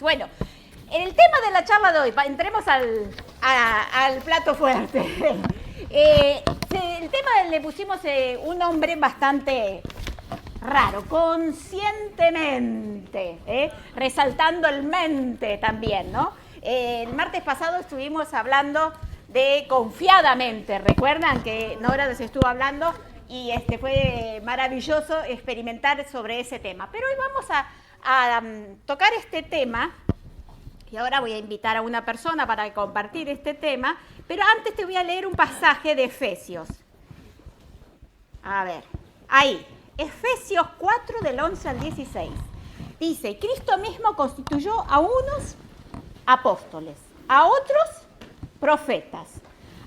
Bueno, en el tema de la charla de hoy, entremos al plato fuerte. El tema le pusimos un nombre bastante raro, conscientemente, resaltando el mente también, ¿no? El martes pasado estuvimos hablando de confiadamente, ¿recuerdan que Nora les estuvo hablando? Y fue maravilloso experimentar sobre ese tema. Pero hoy vamos a tocar este tema, y ahora voy a invitar a una persona para compartir este tema, pero antes te voy a leer un pasaje de Efesios. A ver, ahí, Efesios 4 del 11 al 16. Dice, Cristo mismo constituyó a unos apóstoles, a otros profetas,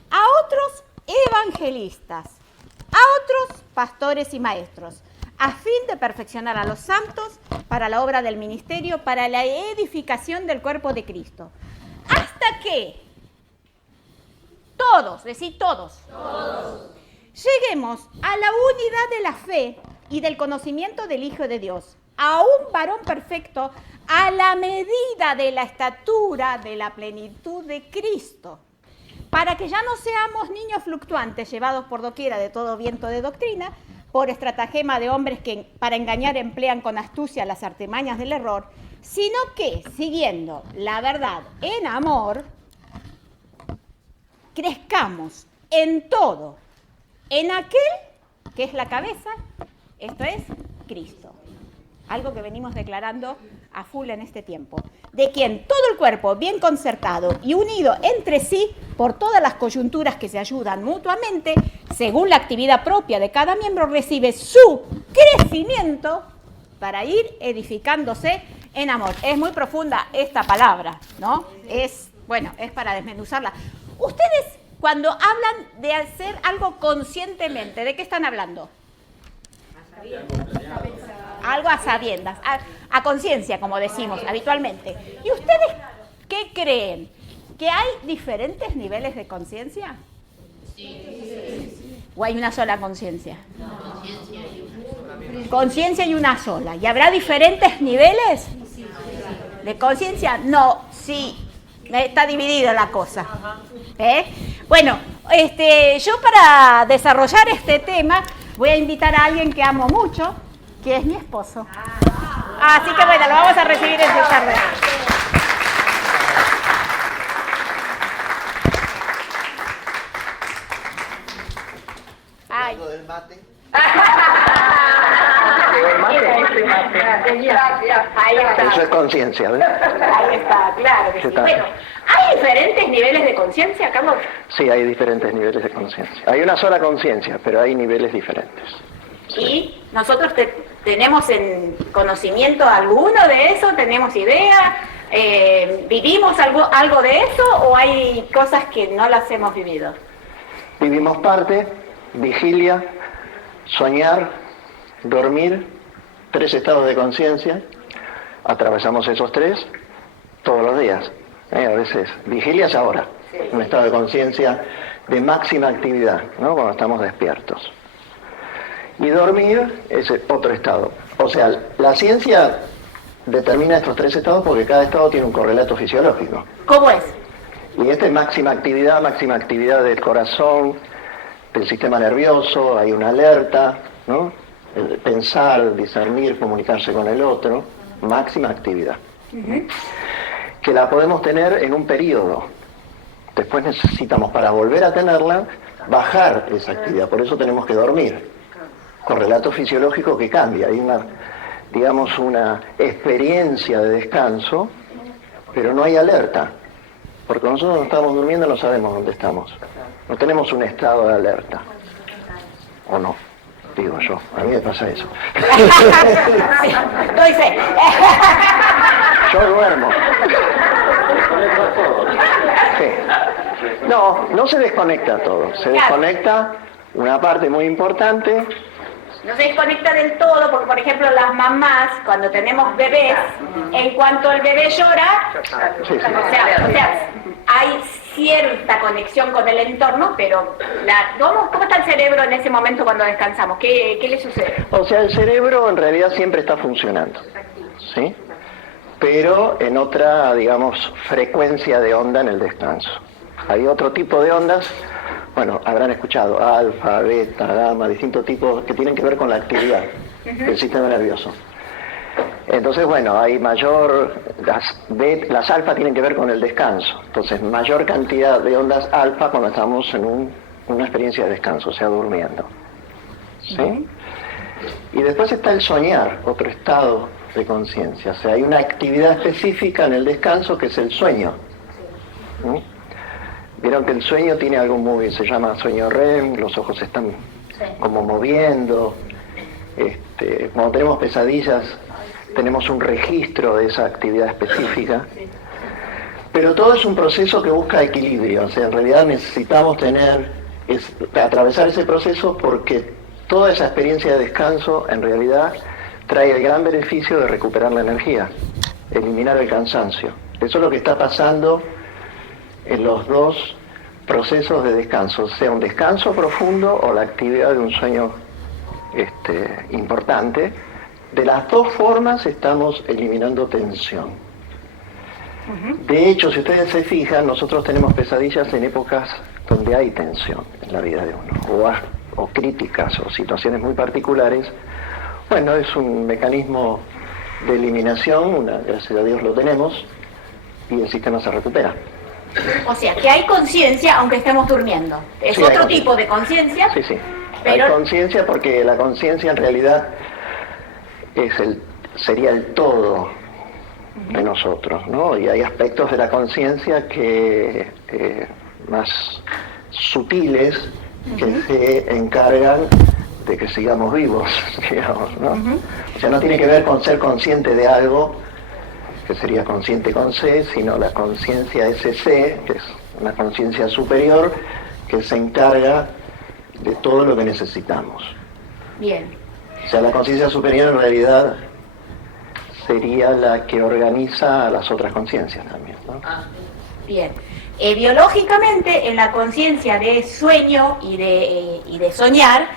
a otros evangelistas, a otros pastores y maestros, a fin de perfeccionar a los santos para la obra del ministerio, para la edificación del cuerpo de Cristo. Hasta que todos, decid todos, lleguemos a la unidad de la fe y del conocimiento del Hijo de Dios, a un varón perfecto, a la medida de la estatura de la plenitud de Cristo, para que ya no seamos niños fluctuantes, llevados por doquiera de todo viento de doctrina, por estratagema de hombres que para engañar emplean con astucia las artimañas del error, sino que, siguiendo la verdad en amor, crezcamos en todo, en aquel que es la cabeza, esto es Cristo. Algo que venimos declarando a full en este tiempo. De quien todo el cuerpo, bien concertado y unido entre sí por todas las coyunturas que se ayudan mutuamente, según la actividad propia de cada miembro, recibe su crecimiento para ir edificándose en amor. Es muy profunda esta palabra, ¿no? Es para desmenuzarla. Ustedes, cuando hablan de hacer algo conscientemente, ¿de qué están hablando? Algo a sabiendas, a conciencia, como decimos habitualmente. ¿Y ustedes qué creen? ¿Que hay diferentes niveles de conciencia? Sí. ¿O hay una sola conciencia? No, conciencia y una sola. ¿Y habrá diferentes niveles de conciencia? No, sí. Está dividida la cosa. Bueno, yo para desarrollar este tema voy a invitar a alguien que amo mucho, que es mi esposo. Así que bueno, lo vamos a recibir esta tarde. Ay. Del mate. Eso es conciencia, ¿ves? Ahí está, claro que sí. Bueno, ¿hay diferentes niveles de conciencia, Carlos? Sí, hay diferentes niveles de conciencia. Hay una sola conciencia, pero hay niveles diferentes. Sí. ¿Y nosotros tenemos en conocimiento alguno de eso? ¿Tenemos idea? ¿Vivimos algo de eso o hay cosas que no las hemos vivido? Vivimos parte, vigilia, soñar, dormir, 3 estados de conciencia. Atravesamos esos 3 todos los días. A veces, vigilia es ahora, un estado de conciencia de máxima actividad, ¿no? Cuando estamos despiertos. Y dormir es otro estado. O sea, la ciencia determina estos 3 estados porque cada estado tiene un correlato fisiológico. ¿Cómo es? Y esta es máxima actividad del corazón, del sistema nervioso, hay una alerta, ¿no? El pensar, discernir, comunicarse con el otro, máxima actividad. Que la podemos tener en un periodo. Después necesitamos, para volver a tenerla, bajar esa actividad. Por eso tenemos que dormir. Correlato fisiológico que cambia. Hay una experiencia de descanso, pero no hay alerta. Porque nosotros no estamos durmiendo, no sabemos dónde estamos. No tenemos un estado de alerta. ¿O no? Digo yo, a mí me pasa eso. Doy fe. Yo duermo. Sí. No se desconecta todo. Se desconecta una parte muy importante. No se desconecta del todo, porque por ejemplo las mamás, cuando tenemos bebés, en cuanto el bebé llora, sí. O sea, hay cierta conexión con el entorno, pero ¿cómo está el cerebro en ese momento cuando descansamos? ¿Qué le sucede? O sea, el cerebro en realidad siempre está funcionando, ¿sí? pero en otra, digamos, frecuencia de onda en el descanso. Hay otro tipo de ondas, bueno, habrán escuchado alfa, beta, gamma, distintos tipos que tienen que ver con la actividad del sistema nervioso. Entonces, bueno, hay las alfa tienen que ver con el descanso, entonces mayor cantidad de ondas alfa cuando estamos en una experiencia de descanso, o sea, durmiendo. ¿Sí? Y después está el soñar, otro estado de conciencia, o sea, hay una actividad específica en el descanso que es el sueño. ¿Sí? Vieron que el sueño tiene algo se llama sueño REM, los ojos se están como moviendo, cuando tenemos pesadillas tenemos un registro de esa actividad específica, pero todo es un proceso que busca equilibrio, o sea, en realidad necesitamos atravesar ese proceso porque toda esa experiencia de descanso en realidad trae el gran beneficio de recuperar la energía, eliminar el cansancio. Eso es lo que está pasando en los dos procesos de descanso, sea un descanso profundo o la actividad de un sueño importante. De las dos formas estamos eliminando tensión. De hecho, si ustedes se fijan, nosotros tenemos pesadillas en épocas donde hay tensión en la vida de uno, o críticas, o situaciones muy particulares. Bueno, es un mecanismo de eliminación, gracias a Dios lo tenemos, y el sistema se recupera. O sea, que hay conciencia aunque estemos durmiendo. Es otro tipo de conciencia. Sí, sí. Pero... Hay conciencia porque la conciencia en realidad sería el todo de nosotros, ¿no? Y hay aspectos de la conciencia que más sutiles que se encargan de que sigamos vivos, digamos, ¿no? O sea, no tiene que ver con ser consciente de algo, que sería consciente con C, sino la conciencia SC, que es una conciencia superior que se encarga de todo lo que necesitamos. Bien. O sea, la conciencia superior en realidad sería la que organiza a las otras conciencias también, ¿no? Bien. Biológicamente, en la conciencia de sueño y de soñar,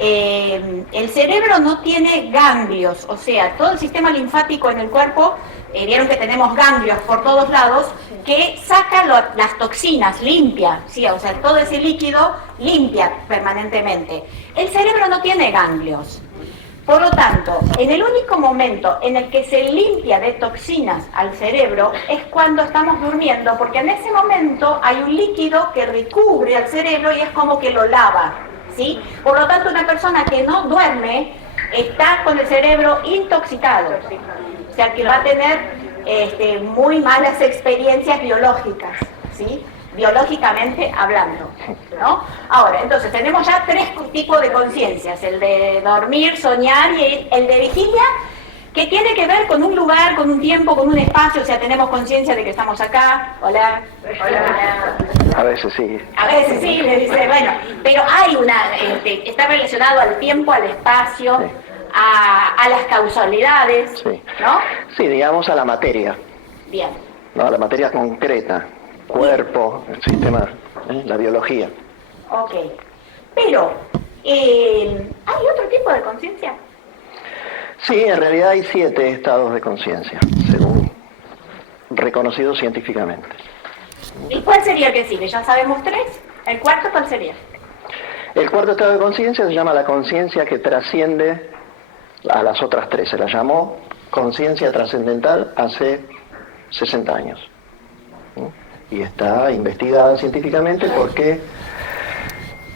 el cerebro no tiene ganglios, o sea, todo el sistema linfático en el cuerpo, vieron que tenemos ganglios por todos lados, que saca las toxinas, limpia, ¿sí? O sea, todo ese líquido limpia permanentemente. El cerebro no tiene ganglios. Por lo tanto, en el único momento en el que se limpia de toxinas al cerebro es cuando estamos durmiendo, porque en ese momento hay un líquido que recubre al cerebro y es como que lo lava, ¿sí? Por lo tanto, una persona que no duerme está con el cerebro intoxicado, o sea que va a tener muy malas experiencias biológicas, ¿sí? Biológicamente hablando, ¿no? Ahora, entonces tenemos ya tres tipos de conciencias, el de dormir, soñar y el de vigilia, que tiene que ver con un lugar, con un tiempo, con un espacio, o sea, tenemos conciencia de que estamos acá, hola. A veces sí. A veces sí, le dice, bueno, pero hay está relacionado al tiempo, al espacio, sí. a las causalidades, sí. ¿no? Sí, digamos a la materia. Bien. No, a la materia concreta. Cuerpo, el sistema, la biología. Ok. Pero, ¿hay otro tipo de conciencia? Sí, en realidad hay 7 estados de conciencia, según reconocidos científicamente. ¿Y cuál sería el que sigue? Ya sabemos 3. ¿El cuarto cuál sería? El cuarto estado de conciencia se llama la conciencia que trasciende a las otras 3. Se la llamó conciencia trascendental hace 60 años. Y está investigada científicamente porque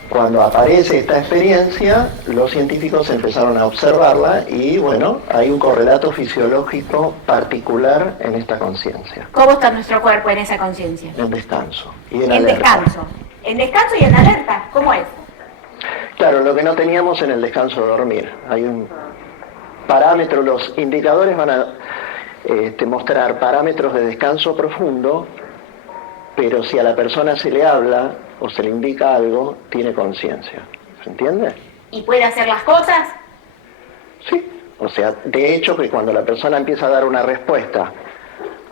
cuando aparece esta experiencia, los científicos empezaron a observarla y, bueno, hay un correlato fisiológico particular en esta conciencia. ¿Cómo está nuestro cuerpo en esa conciencia? En descanso y en alerta. Descanso. En descanso y en alerta, ¿cómo es? Claro, lo que no teníamos en el descanso de dormir. Hay un parámetro, los indicadores van a mostrar parámetros de descanso profundo, pero si a la persona se le habla o se le indica algo, tiene conciencia. ¿Se entiende? ¿Y puede hacer las cosas? Sí. O sea, de hecho que cuando la persona empieza a dar una respuesta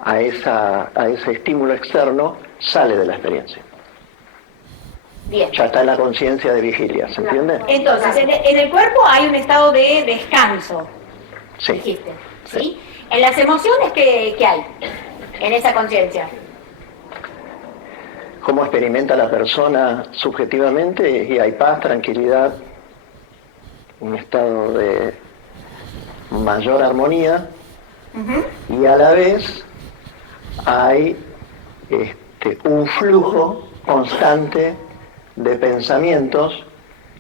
a ese estímulo externo, sale de la experiencia. Bien. Ya está en la conciencia de vigilia, ¿se entiende? Entonces, en el cuerpo hay un estado de descanso. Sí. Dijiste, ¿sí? En las emociones, ¿qué hay en esa conciencia? ¿Cómo experimenta la persona subjetivamente? Y hay paz, tranquilidad, un estado de mayor armonía, y a la vez hay un flujo constante de pensamientos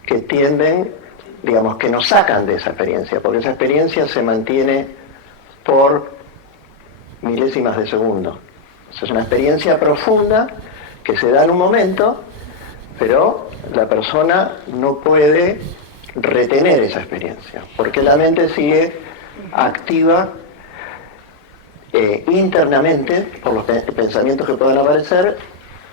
que tienden, digamos, que nos sacan de esa experiencia, porque esa experiencia se mantiene por milésimas de segundo. Es una experiencia profunda que se da en un momento, pero la persona no puede retener esa experiencia, porque la mente sigue activa internamente por los pensamientos que puedan aparecer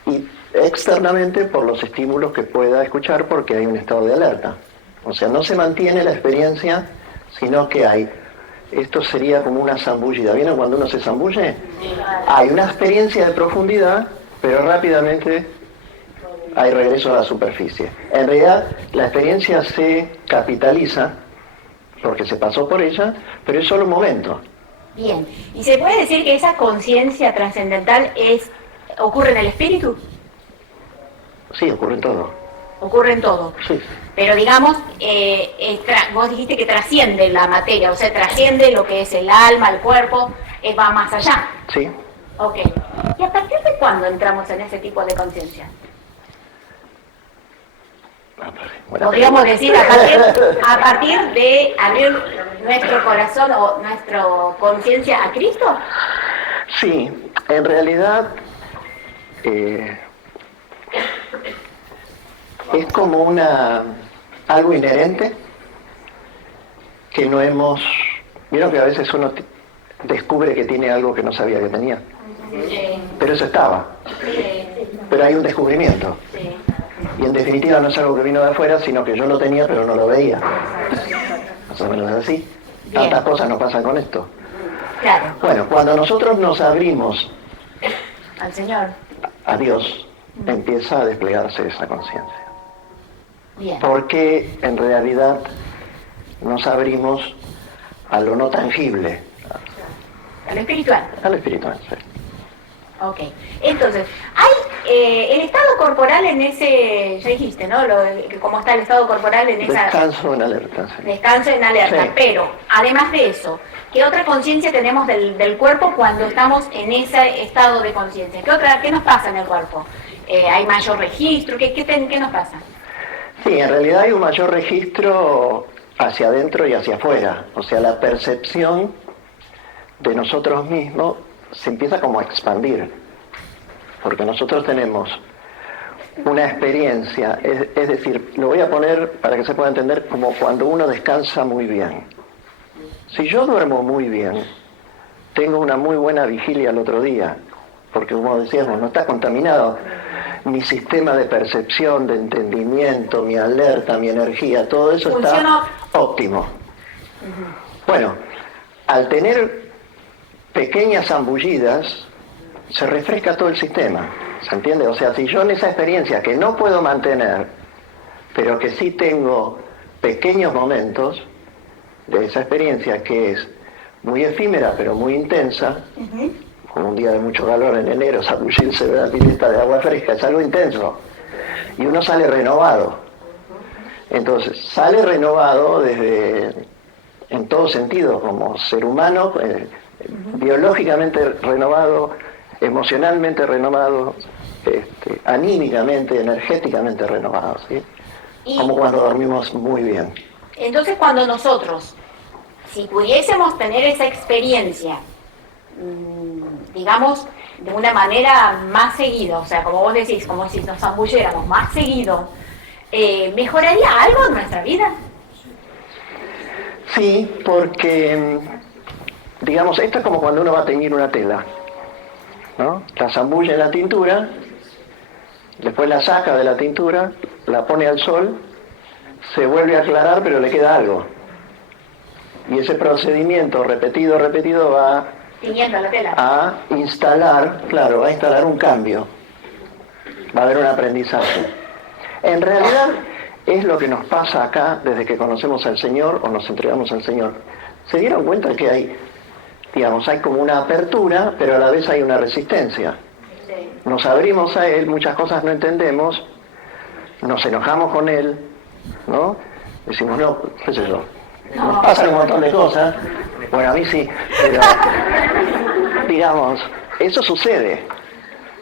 y externamente por los estímulos que pueda escuchar, porque hay un estado de alerta. O sea, no se mantiene la experiencia, sino que hay, esto sería como una zambullida. ¿Vieron cuando uno se zambulle? Hay una experiencia de profundidad, pero rápidamente hay regreso a la superficie. En realidad, la experiencia se capitaliza porque se pasó por ella, pero es solo un momento. Bien, ¿y se puede decir que esa conciencia trascendental ocurre en el espíritu? Sí, ocurre en todo. Ocurre en todo. Sí. Pero digamos, vos dijiste que trasciende la materia, o sea, trasciende lo que es el alma, el cuerpo, va más allá. Sí. Ok. ¿Y a partir de cuándo entramos en ese tipo de conciencia? Podríamos decir a partir de abrir nuestro corazón o nuestra conciencia a Cristo. Sí, en realidad es como algo inherente que no hemos... Vieron que a veces uno descubre que tiene algo que no sabía que tenía. Sí. Pero eso estaba. Sí. Pero hay un descubrimiento. Sí. Y en definitiva no es algo que vino de afuera, sino que yo lo tenía pero no lo veía. Más o menos es así. Bien. Tantas cosas nos pasan con esto. Claro. Bueno, cuando nosotros nos abrimos al Señor, a Dios, empieza a desplegarse esa conciencia. Bien. Porque en realidad nos abrimos a lo no tangible. A lo espiritual. A lo espiritual, sí. Ok. Entonces, hay el estado corporal en ese, ya dijiste, ¿no? Cómo está el estado corporal en esa... Descanso en alerta. Sí. Descanso en alerta, sí. Pero, además de eso, ¿qué otra conciencia tenemos del cuerpo cuando estamos en ese estado de conciencia? ¿Qué nos pasa en el cuerpo? ¿Hay mayor registro? ¿Qué nos pasa? Sí, en realidad hay un mayor registro hacia adentro y hacia afuera. O sea, la percepción de nosotros mismos se empieza como a expandir. Porque nosotros tenemos una experiencia, es decir, lo voy a poner para que se pueda entender como cuando uno descansa muy bien. Si yo duermo muy bien, tengo una muy buena vigilia al otro día, porque como decíamos, no está contaminado mi sistema de percepción, de entendimiento, mi alerta, mi energía, todo eso funciona está óptimo. Bueno, al tener pequeñas zambullidas, se refresca todo el sistema, ¿se entiende? O sea, si yo en esa experiencia que no puedo mantener, pero que sí tengo pequeños momentos de esa experiencia que es muy efímera pero muy intensa, como un día de mucho calor en enero, zambullirse de una pileta de agua fresca, es algo intenso, y uno sale renovado. Entonces, sale renovado en todo sentido, como ser humano, biológicamente renovado, emocionalmente renovado, anímicamente, energéticamente renovado, ¿sí? Como cuando dormimos muy bien. Entonces, cuando nosotros, si pudiésemos tener esa experiencia, digamos, de una manera más seguida, o sea, como vos decís, como si nos zambulléramos más seguido, ¿mejoraría algo en nuestra vida? Sí, porque, digamos, esto es como cuando uno va a teñir una tela, ¿no? La zambulla en la tintura, después la saca de la tintura, la pone al sol, se vuelve a aclarar, pero le queda algo. Y ese procedimiento repetido va tiñendo la tela. A instalar, claro, va a instalar un cambio. Va a haber un aprendizaje. En realidad es lo que nos pasa acá desde que conocemos al Señor o nos entregamos al Señor. ¿Se dieron cuenta que hay digamos, hay como una apertura, pero a la vez hay una resistencia. Nos abrimos a él, muchas cosas no entendemos, nos enojamos con él, ¿no? Decimos, no, qué sé yo, nos pasan un montón de cosas, bueno, a mí sí, pero, digamos, eso sucede.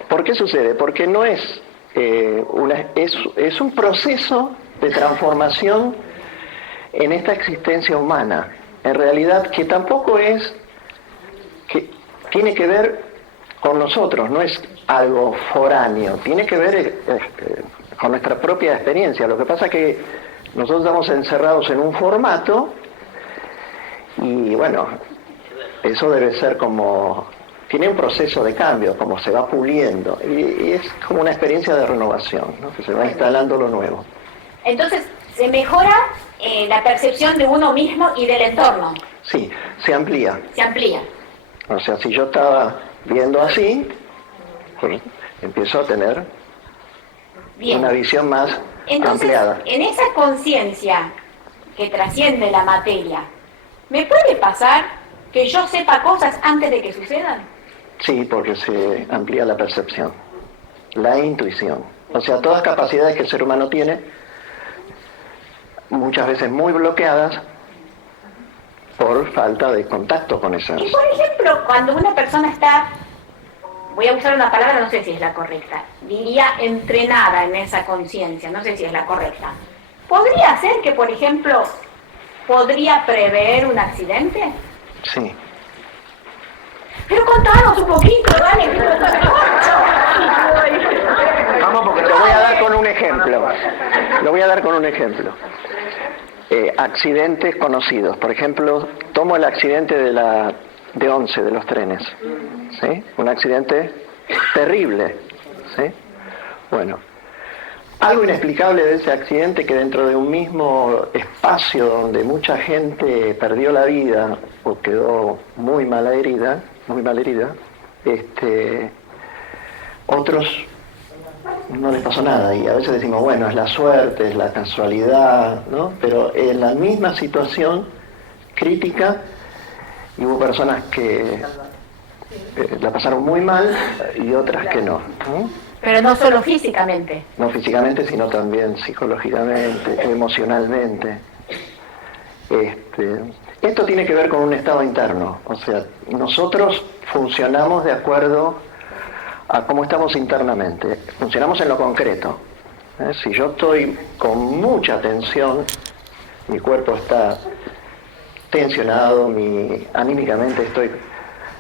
¿Por qué sucede? Porque no es, es un proceso de transformación en esta existencia humana, en realidad que tampoco es, que tiene que ver con nosotros, no es algo foráneo, tiene que ver con nuestra propia experiencia. Lo que pasa es que nosotros estamos encerrados en un formato y bueno, eso debe ser como, tiene un proceso de cambio, como se va puliendo y es como una experiencia de renovación, ¿no? Que se va instalando lo nuevo. Entonces, se mejora la percepción de uno mismo y del entorno. Sí, se amplía. Se amplía. O sea, si yo estaba viendo así, pues, empiezo a tener una visión más ampliada. En esa conciencia que trasciende la materia, ¿me puede pasar que yo sepa cosas antes de que sucedan? Sí, porque se amplía la percepción, la intuición. O sea, todas capacidades que el ser humano tiene, muchas veces muy bloqueadas por falta de contacto con esas. Y por ejemplo, cuando una persona está, voy a usar una palabra, no sé si es la correcta, diría entrenada en esa conciencia, no sé si es la correcta. ¿Podría ser que, por ejemplo, podría prever un accidente? Sí. Pero contanos un poquito, dale. Vamos, porque lo voy a dar con un ejemplo. Lo voy a dar con un ejemplo. Accidentes conocidos. Por ejemplo, tomo el accidente de 11 de los trenes. ¿Sí? Un accidente terrible. ¿Sí? Bueno, algo inexplicable de ese accidente, que dentro de un mismo espacio donde mucha gente perdió la vida o quedó muy mal herida, otros no les pasó nada, y a veces decimos, bueno, es la suerte, es la casualidad, ¿no? Pero en la misma situación crítica, y hubo personas que la pasaron muy mal y otras que no, ¿no? Pero no solo físicamente. No físicamente, sino también psicológicamente, emocionalmente. Esto tiene que ver con un estado interno, o sea, nosotros funcionamos de acuerdo a cómo estamos internamente, funcionamos en lo concreto. Si yo estoy con mucha tensión, mi cuerpo está tensionado, anímicamente estoy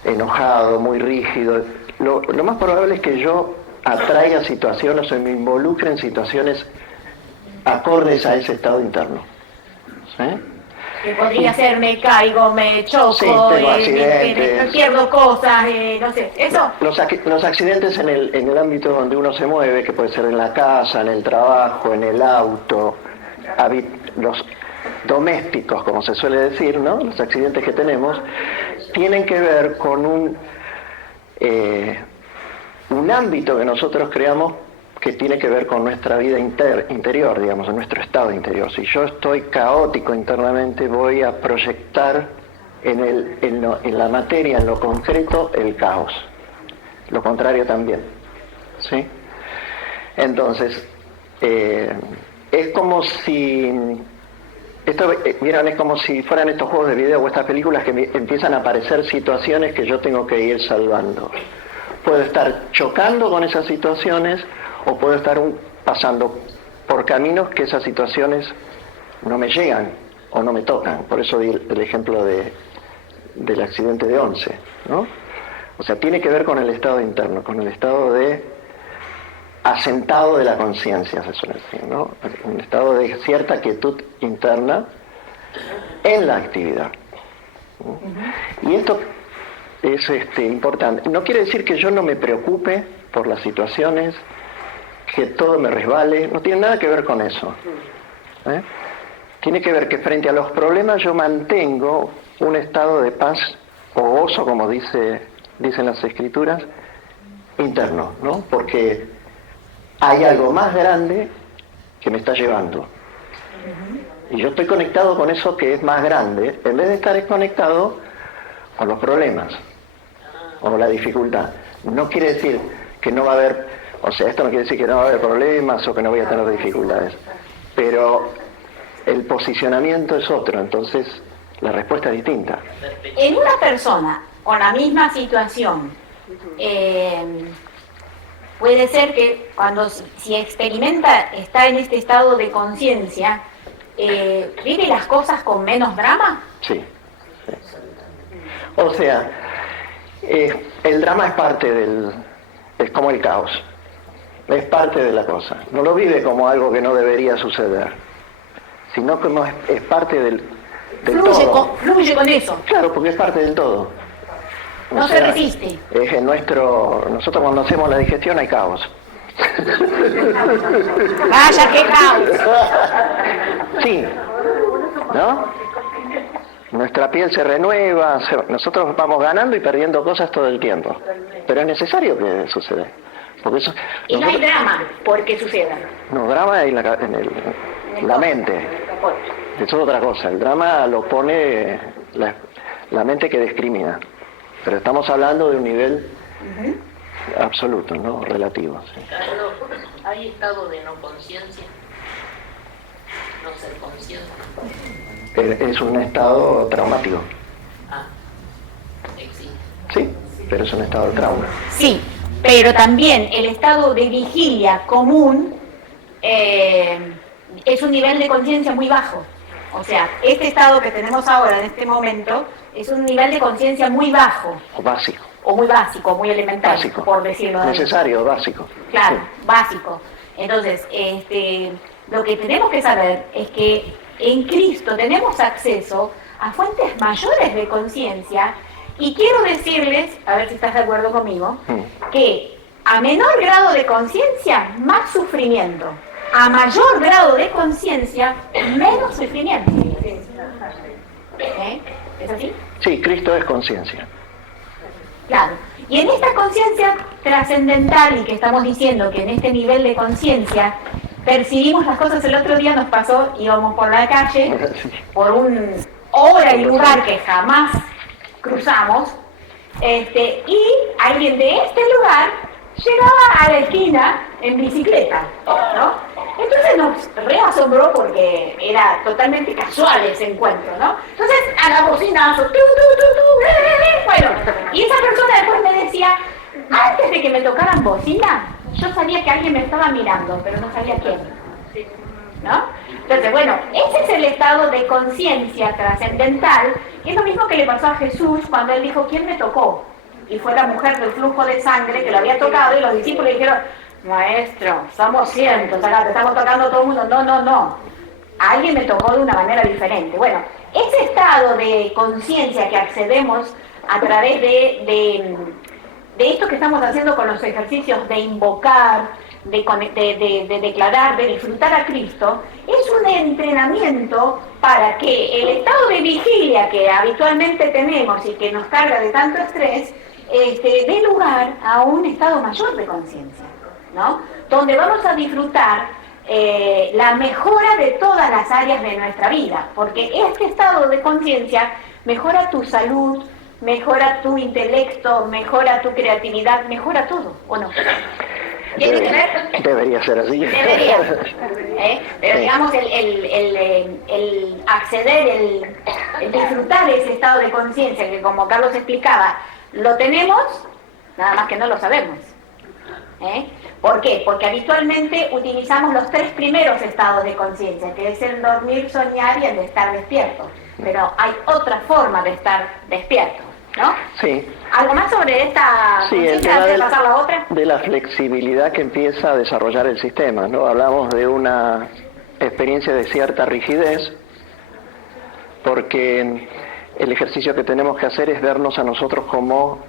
enojado, muy rígido, lo más probable es que yo atraiga situaciones o me involucre en situaciones acordes a ese estado interno. ¿Sí? Que podría ser, me caigo, me choco, sí, tengo accidentes, me pierdo cosas, no sé, eso. Los accidentes en el ámbito donde uno se mueve, que puede ser en la casa, en el trabajo, en el auto, los domésticos, como se suele decir, ¿no? Los accidentes que tenemos, tienen que ver con un ámbito que nosotros creamos que tiene que ver con nuestra vida interior, digamos, en nuestro estado interior. Si yo estoy caótico internamente, voy a proyectar en la materia, en lo concreto, el caos. Lo contrario también. ¿Sí? Entonces, es como si... Miren, es como si fueran estos juegos de video o estas películas que empiezan a aparecer situaciones que yo tengo que ir salvando. Puedo estar chocando con esas situaciones o puedo estar pasando por caminos que esas situaciones no me llegan o no me tocan. Por eso di el ejemplo del accidente de 11, ¿no? O sea, tiene que ver con el estado interno, con el estado de asentado de la conciencia, se suele decir, ¿no? Un estado de cierta quietud interna en la actividad. Y esto es importante. No quiere decir que yo no me preocupe por las situaciones, que todo me resbale, no tiene nada que ver con eso. Tiene que ver que frente a los problemas yo mantengo un estado de paz o gozo, como dicen las escrituras, interno, ¿no? Porque hay algo más grande que me está llevando. Y yo estoy conectado con eso que es más grande, en vez de estar conectado o los problemas, o la dificultad. No quiere decir que no va a haber, o sea, esto no quiere decir que no va a haber problemas o que no voy a tener dificultades, pero el posicionamiento es otro, entonces la respuesta es distinta. En una persona con la misma situación, puede ser que cuando si experimenta, está en este estado de conciencia, ¿vive las cosas con menos drama? Sí. O sea, el drama es parte es como el caos, es parte de la cosa. No lo vive como algo que no debería suceder, sino como es parte del todo. Fluye con eso. Claro, porque es parte del todo. No se resiste. Es nosotros cuando hacemos la digestión hay caos. ¡Vaya, qué caos! Sí, ¿no? Nuestra piel se renueva, nosotros vamos ganando y perdiendo cosas todo el tiempo. Pero es necesario que suceda. Porque eso, y no hay drama porque suceda. No, drama en la mente. Eso es otra cosa. El drama lo pone la mente que discrimina. Pero estamos hablando de un nivel absoluto, ¿no? Relativo. Sí. Carlos, ¿hay estado de no conciencia? No ser consciente. Es un estado traumático. Ah, existe. Sí, pero es un estado de trauma. Sí, pero también el estado de vigilia común es un nivel de conciencia muy bajo. O sea, este estado que tenemos ahora en este momento es un nivel de conciencia muy bajo. O básico. O muy básico, muy elemental, Básico. por decirlo así. Necesario, básico. Claro, Sí. básico. Entonces, lo que tenemos que saber es que en Cristo tenemos acceso a fuentes mayores de conciencia y quiero decirles, a ver si estás de acuerdo conmigo, que a menor grado de conciencia, más sufrimiento. A mayor grado de conciencia, menos sufrimiento. ¿Es así? Sí, Cristo es conciencia. Claro. Y en esta conciencia trascendental, y que estamos diciendo que en este nivel de conciencia percibimos las cosas, el otro día nos pasó, íbamos por la calle, por un hora y lugar que jamás cruzamos, y alguien de este lugar llegaba a la esquina en bicicleta, ¿no? Entonces nos reasombró porque era totalmente casual ese encuentro, ¿no? Entonces, a la bocinazo, bueno, y esa persona después me decía, antes de que me tocaran bocina, yo sabía que alguien me estaba mirando, pero no sabía quién, ¿no? Entonces, bueno, ese es el estado de conciencia trascendental, que es lo mismo que le pasó a Jesús cuando él dijo, ¿quién me tocó? Y fue la mujer del flujo de sangre que lo había tocado y los discípulos le dijeron, maestro, somos cientos, acá te estamos tocando todo el mundo. No. Alguien me tocó de una manera diferente. Bueno, ese estado de conciencia que accedemos a través de esto que estamos haciendo con los ejercicios de invocar, de declarar, de disfrutar a Cristo, es un entrenamiento para que el estado de vigilia que habitualmente tenemos y que nos carga de tanto estrés, dé lugar a un estado mayor de conciencia, ¿no? Donde vamos a disfrutar la mejora de todas las áreas de nuestra vida, porque este estado de conciencia mejora tu salud, mejora tu intelecto, mejora tu creatividad, mejora todo, ¿o no? ¿Tiene que ver? Debería ser así. Debería. Pero digamos, el acceder, el disfrutar de ese estado de conciencia, que como Carlos explicaba, lo tenemos, nada más que no lo sabemos. ¿Por qué? Porque habitualmente utilizamos los 3 primeros estados de conciencia, que es el dormir, soñar y el de estar despierto. Pero hay otra forma de estar despierto, ¿no? Sí. ¿Algo más sobre esta conciencia antes de pasar a la otra? De la flexibilidad que empieza a desarrollar el sistema, ¿no? Hablamos de una experiencia de cierta rigidez, porque el ejercicio que tenemos que hacer es vernos a nosotros como,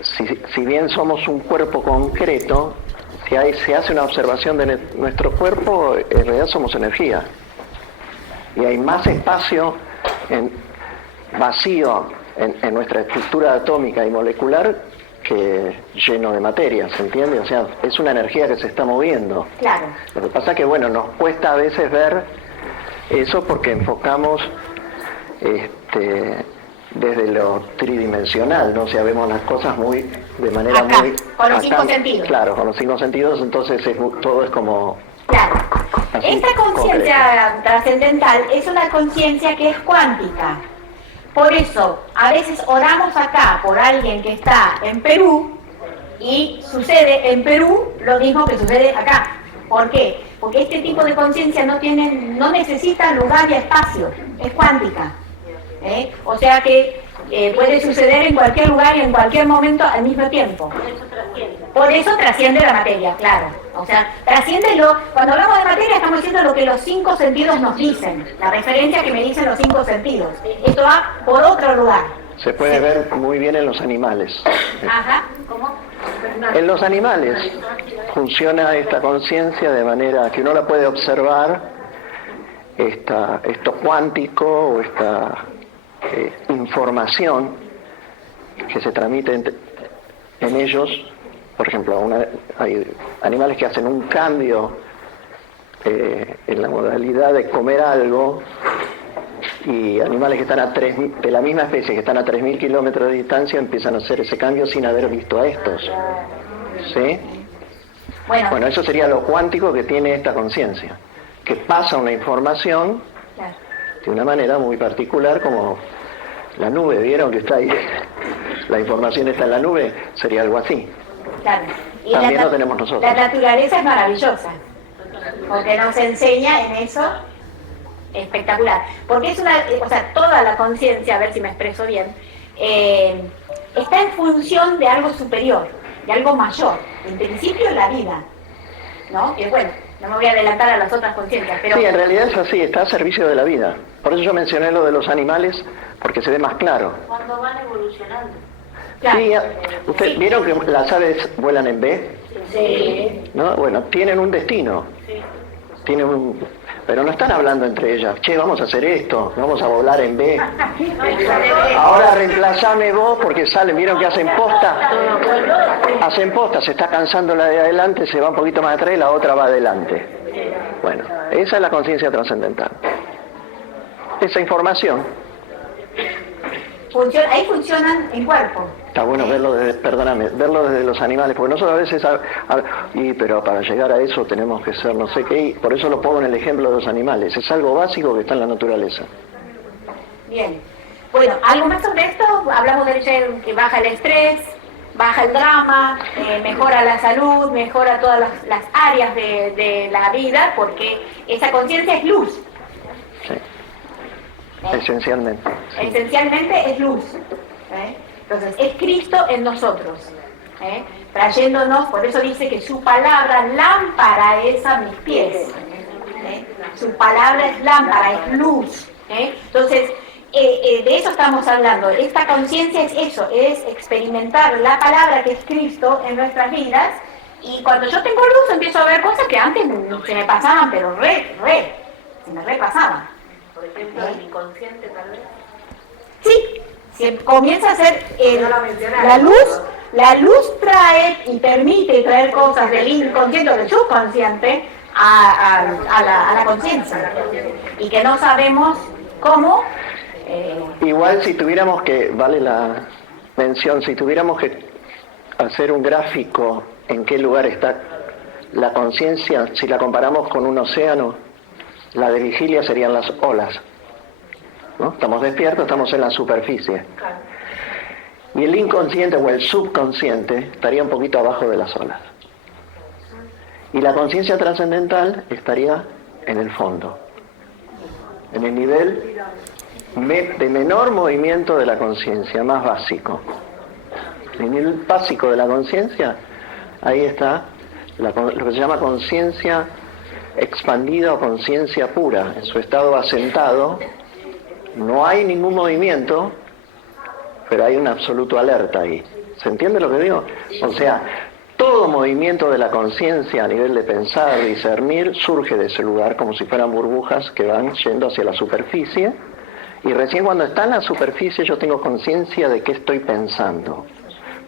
si bien somos un cuerpo concreto, se hace una observación de nuestro cuerpo, en realidad somos energía. Y hay más espacio vacío en nuestra estructura atómica y molecular que lleno de materia, ¿se entiende? O sea, es una energía que se está moviendo. Claro. Lo que pasa es que, bueno, nos cuesta a veces ver eso porque enfocamos desde lo tridimensional, ¿no? O sea, vemos las cosas de manera Acá, muy... con los 5 sentidos. Claro, con los 5 sentidos, entonces todo es como... Claro. Así, Esta conciencia trascendental es una conciencia que es cuántica. Por eso, a veces oramos acá por alguien que está en Perú y sucede en Perú lo mismo que sucede acá. ¿Por qué? Porque este tipo de conciencia no necesita lugar y espacio, es cuántica. O sea que puede suceder en cualquier lugar y en cualquier momento al mismo tiempo. Por eso trasciende la materia, claro. O sea, cuando hablamos de materia estamos diciendo lo que los 5 sentidos nos dicen, la referencia que me dicen los 5 sentidos. Esto va por otro lugar. Se puede ver muy bien en los animales. Ajá, ¿cómo? En los animales funciona esta conciencia de manera que uno la puede observar, esto cuántico o esta información que se transmite en ellos. Por ejemplo, hay animales que hacen un cambio en la modalidad de comer algo, y animales que están de la misma especie, que están a 3.000 kilómetros de distancia, empiezan a hacer ese cambio sin haber visto a estos. ¿Sí? Bueno, eso sería lo cuántico que tiene esta conciencia, que pasa una información de una manera muy particular, como la nube. ¿Vieron que está ahí? La información está en la nube, sería algo así. Claro. Y también lo tenemos nosotros. La naturaleza es maravillosa, porque nos enseña en eso espectacular. Porque toda la conciencia, a ver si me expreso bien, está en función de algo superior, de algo mayor, en principio la vida, ¿no? Y bueno, no me voy a adelantar a las otras conciencias, pero... Sí, en realidad es así, está a servicio de la vida. Por eso yo mencioné lo de los animales, porque se ve más claro. Cuando van evolucionando. Claro. Sí, ¿ustedes vieron que las aves vuelan en B? Sí. ¿No? Bueno, tienen un destino. Sí. Pero no están hablando entre ellas. Che, vamos a hacer esto, vamos a volar en B. Ahora reemplazame vos, porque salen, vieron que hacen posta. Hacen posta, se está cansando la de adelante, se va un poquito más atrás y la otra va adelante. Bueno, esa es la conciencia trascendental. Esa información. Ahí funcionan en cuerpo. Está bueno verlo desde los animales, porque nosotros a veces, pero para llegar a eso tenemos que ser no sé qué, y por eso lo pongo en el ejemplo de los animales. Es algo básico que está en la naturaleza. Bien. Bueno, ¿algo más sobre esto? Hablamos de que baja el estrés, baja el drama, mejora la salud, mejora todas las áreas de la vida, porque esa conciencia es luz. Sí. Esencialmente. Sí. Esencialmente es luz. Entonces, es Cristo en nosotros, trayéndonos, por eso dice que su palabra lámpara es a mis pies. Su palabra es lámpara, es luz. Entonces, de eso estamos hablando. Esta conciencia es eso, es experimentar la palabra que es Cristo en nuestras vidas, y cuando yo tengo luz empiezo a ver cosas que antes se me pasaban, pero se me repasaban. Por ejemplo, el inconsciente tal vez. Sí, se comienza a ser la luz trae y permite traer cosas del inconsciente o del subconsciente a la conciencia, y que no sabemos cómo. Igual si tuviéramos que, vale la mención, si tuviéramos que hacer un gráfico en qué lugar está la conciencia, si la comparamos con un océano, la de vigilia serían las olas, ¿no? Estamos despiertos, estamos en la superficie. Y el inconsciente o el subconsciente estaría un poquito abajo de las olas. Y la conciencia trascendental estaría en el fondo, en el nivel de menor movimiento de la conciencia, más básico. El nivel básico de la conciencia, ahí está lo que se llama conciencia expandida o conciencia pura, en su estado asentado. No hay ningún movimiento, pero hay un absoluto alerta ahí. ¿Se entiende lo que digo? O sea, todo movimiento de la conciencia a nivel de pensar, discernir, surge de ese lugar, como si fueran burbujas que van yendo hacia la superficie, y recién cuando está en la superficie yo tengo conciencia de qué estoy pensando.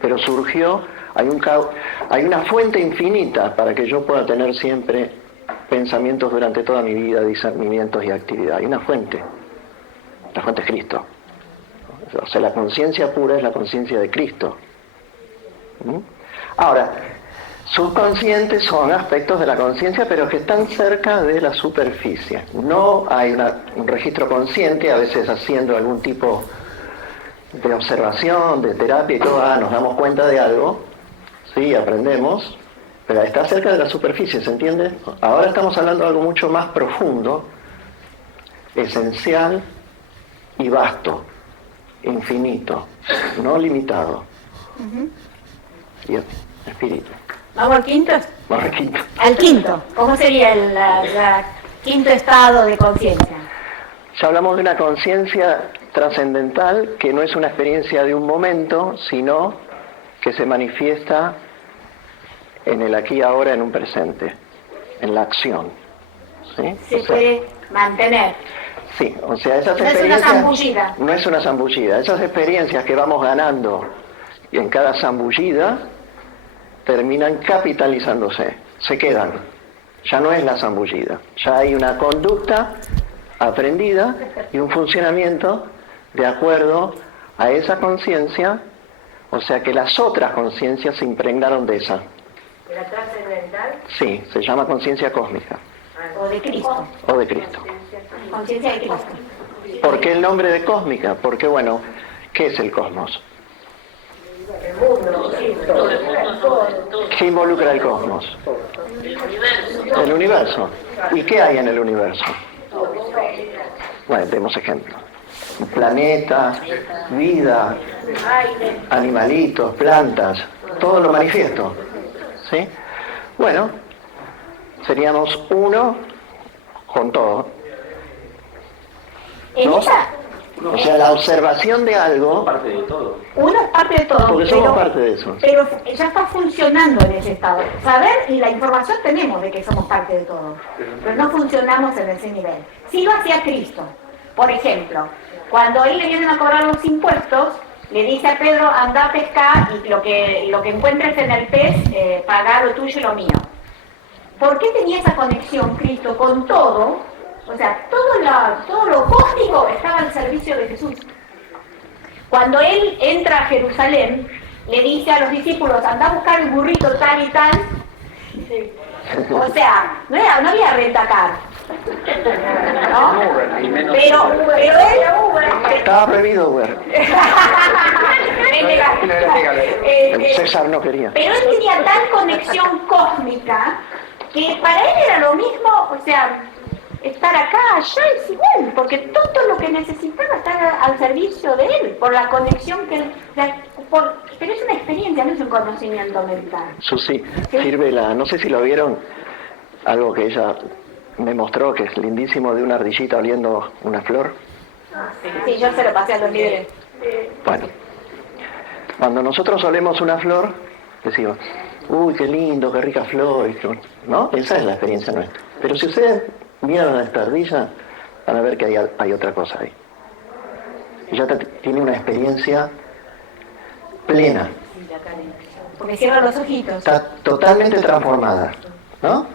Pero surgió, hay una fuente infinita para que yo pueda tener siempre pensamientos durante toda mi vida, discernimientos y actividad. Hay una fuente. La fuente es Cristo. O sea, la conciencia pura es la conciencia de Cristo. ¿Mm? Ahora, subconscientes son aspectos de la conciencia, pero que están cerca de la superficie. No hay un registro consciente, a veces haciendo algún tipo de observación, de terapia y todo, nos damos cuenta de algo, sí, aprendemos, pero está cerca de la superficie, ¿se entiende? Ahora estamos hablando de algo mucho más profundo, esencial y vasto, infinito, no limitado. Y espíritu. ¿Vamos al quinto? Vamos al quinto. Al quinto. ¿Cómo sería el quinto estado de conciencia? Ya hablamos de una conciencia trascendental que no es una experiencia de un momento, sino que se manifiesta en el aquí y ahora, en un presente, en la acción. ¿Sí? Se puede mantener. Sí, o sea, esas No es experiencias... una zambullida. No es una zambullida. Esas experiencias que vamos ganando en cada zambullida terminan capitalizándose, se quedan. Ya no es la zambullida, ya hay una conducta aprendida y un funcionamiento de acuerdo a esa conciencia, o sea que las otras conciencias se impregnaron de esa. ¿De la trascendental? Sí, se llama conciencia cósmica. O de Cristo. O de Cristo. Conciencia de Cristo. ¿Por qué el nombre de cósmica? Porque, bueno, ¿qué es el cosmos? El mundo, sí, todo. ¿Qué involucra el cosmos? El universo. ¿Y qué hay en el universo? Bueno, demos ejemplo. Planeta, vida, animalitos, plantas, todo lo manifiesto. ¿Sí? Bueno, seríamos uno con todo. En ¿No? esa, O sea, la observación de algo, uno es parte de todo, porque somos parte de eso. pero ya está funcionando en ese estado. Saber y la información tenemos de que somos parte de todo, pero no funcionamos en ese nivel. Sí lo hacía Cristo. Por ejemplo, cuando a él le vienen a cobrar los impuestos, le dice a Pedro, anda a pescar y lo que encuentres en el pez, paga lo tuyo y lo mío. ¿Por qué tenía esa conexión Cristo con todo? O sea, todo lo cósmico estaba al servicio de Jesús. Cuando él entra a Jerusalén, le dice a los discípulos, anda a buscar el burrito tal y tal. O sea, no había rentacar. ¿No? Pero él... Estaba prohibido Uber. El César no quería. Pero él tenía tal conexión cósmica que para él era lo mismo, o sea, estar acá, allá es igual, porque todo lo que necesitaba estar al servicio de él, por la conexión que él... pero es una experiencia, no es un conocimiento mental. Susi, sirve no sé si lo vieron, algo que ella me mostró que es lindísimo, de una ardillita oliendo una flor. Sí, yo se lo pasé a los líderes. Bueno, cuando nosotros olemos una flor, decimos, uy, qué lindo, qué rica flor, ¿no? Esa es la experiencia nuestra. Pero si ustedes miran a esta ardilla, van a ver que hay otra cosa ahí. Ella tiene una experiencia plena. Porque cierra los ojitos. Está totalmente transformada, ¿no?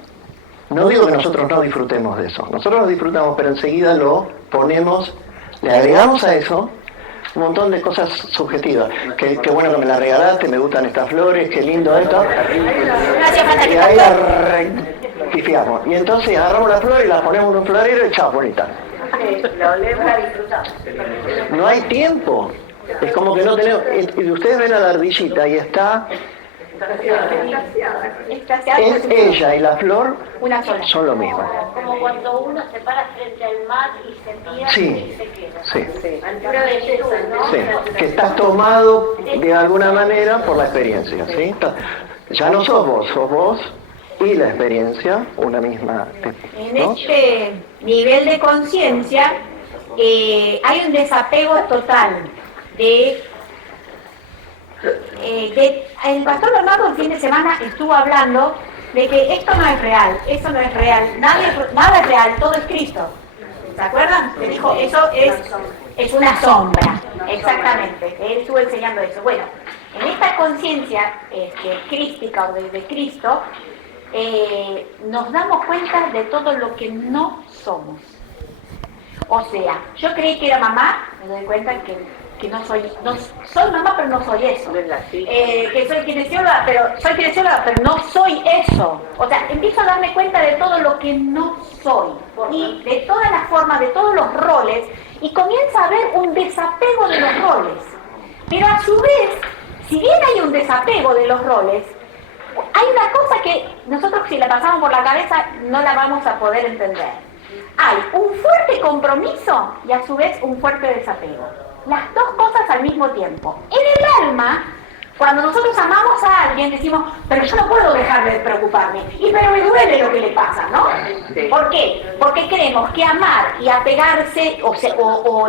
No digo que nosotros no disfrutemos de eso. Nosotros lo disfrutamos, pero enseguida lo ponemos, le agregamos a eso un montón de cosas subjetivas. Qué bueno que me la regalaste, me gustan estas flores, qué lindo esto. Y ahí la rectificamos. Y entonces agarramos la flor y la ponemos en un florero y chao, bonita. La olemos, la disfrutamos. No hay tiempo. Es como que no tenemos... Y ustedes ven a la ardillita y está... Es ella y la flor Una sola. son lo mismo. Como cuando uno se para frente al mar y se mira Sí, y se queda. sí. Una belleza, ¿no? Sí, que estás tomado de alguna manera por la experiencia, ¿sí? Ya no sos vos y la experiencia, una misma, En ¿no? este nivel de conciencia hay un desapego total el pastor Bernardo el fin de semana estuvo hablando de que esto no es real, eso no es real, nada es real, todo es Cristo. ¿Se acuerdan? Le dijo, eso es una sombra, exactamente. Él estuvo enseñando eso. Bueno, en esta conciencia crística o de Cristo, nos damos cuenta de todo lo que no somos. O sea, yo creí que era mamá, me doy cuenta que que no soy, soy mamá pero no soy eso, que soy kinesióloga pero no soy eso. O sea, empiezo a darme cuenta de todo lo que no soy y de todas las formas, de todos los roles, y comienza a haber un desapego de los roles. Pero a su vez, si bien hay un desapego de los roles, hay una cosa que nosotros, si la pasamos por la cabeza, no la vamos a poder entender. Hay un fuerte compromiso y a su vez un fuerte desapego. Las dos cosas al mismo tiempo. En el alma, cuando nosotros amamos a alguien, decimos, pero yo no puedo dejar de preocuparme. Y pero me duele lo que le pasa, ¿no? Sí. ¿Por qué? Porque creemos que amar y apegarse o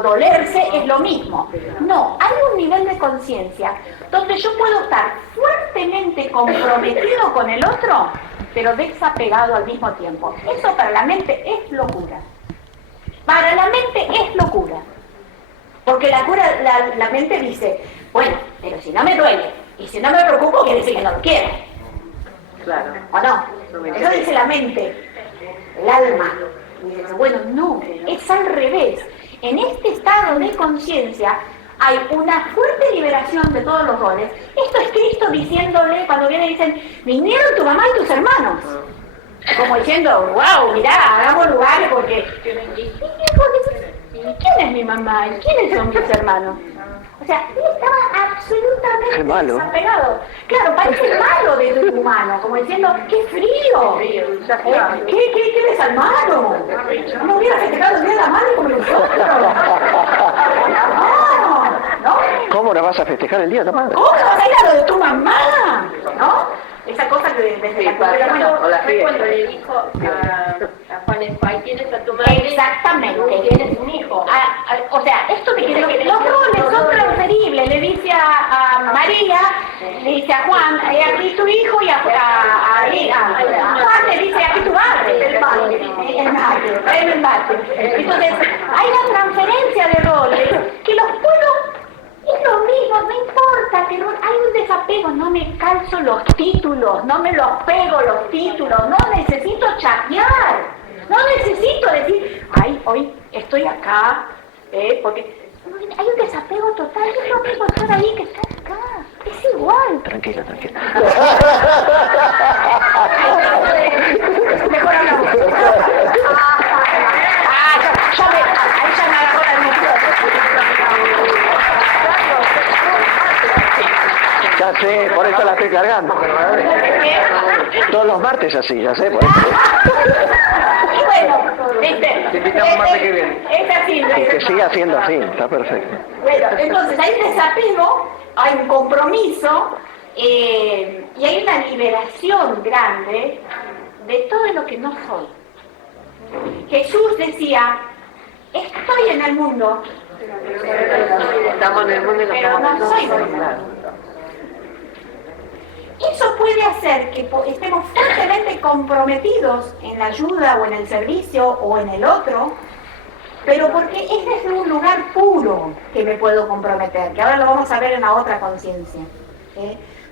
dolerse es lo mismo. No, hay un nivel de conciencia donde yo puedo estar fuertemente comprometido con el otro, pero desapegado al mismo tiempo. Eso para la mente es locura. Para la mente es locura. Porque la mente dice, bueno, pero si no me duele y si no me preocupo, quiere decir que no lo quiero. Claro. ¿O no? Eso dice la mente, el alma. Y dice, bueno, no, es al revés. En este estado de conciencia hay una fuerte liberación de todos los roles. Esto es Cristo diciéndole, cuando viene y dicen, vinieron tu mamá y tus hermanos. Como diciendo, wow, mirá, hagamos lugares porque... ¿Quién es mi mamá? ¿Y quiénes son mis hermanos? O sea, él estaba absolutamente desapegado. Claro, parece malo de tu humano, como diciendo, ¡qué frío! ¿Qué desalmado? No hubiera festejado el día de la madre como nosotros. No. ¿Cómo la vas a festejar el día de la madre? ¿Cómo vas a ir a lo de tu mamá? ¿No? Esa cosa que desde la cultura, cuando le dijo a Juan Espai, ¿tienes a tu madre? Exactamente. ¿Tienes un hijo? O sea, esto me quiere que los roles son transferibles. Le dice a María, le dice a Juan, aquí tu hijo, y a Juan le dice, aquí tu madre. El mártir. Entonces, hay una transferencia de roles que los puedo... Es lo mismo, no importa, pero hay un desapego, no me calzo los títulos, no me los pego los títulos, no necesito chatear, no necesito decir, ay, hoy estoy acá, porque hay un desapego total, es lo mismo estar ahí que estar acá, es igual. Tranquila. Mejor hablamos. Ahí ya me agarró la emoción. Ya sé, por eso la estoy cargando. Todos los martes así, ya sé, por eso. Y bueno, ¿viste? Te invitamos martes que viene. Es así. Y que siga siendo así, está perfecto. Bueno, entonces hay un desapego, hay un compromiso y hay una liberación grande de todo lo que no soy. Jesús decía, estoy en el mundo, Estamos en el mundo y no pero estamos no soy del mundo. Eso puede hacer que estemos fuertemente comprometidos en la ayuda o en el servicio o en el otro, pero porque es desde un lugar puro que me puedo comprometer, que ahora lo vamos a ver en la otra conciencia.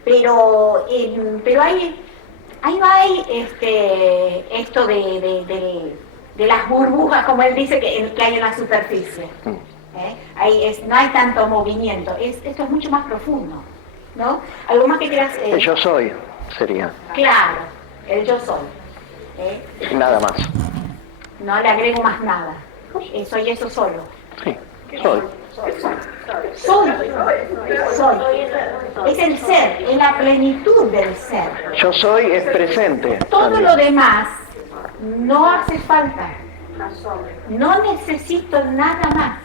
Pero ahí no hay esto de las burbujas, como él dice, que hay en la superficie. No hay tanto movimiento, esto es mucho más profundo. ¿No? ¿Algo más que quieras? El yo soy, sería. Claro, el yo soy. Nada más. No le agrego más nada. Soy eso solo. Sí, soy. Soy. Es el ser, es la plenitud del ser. Yo soy es presente. Todo también. lo demás no hace falta. No necesito nada más.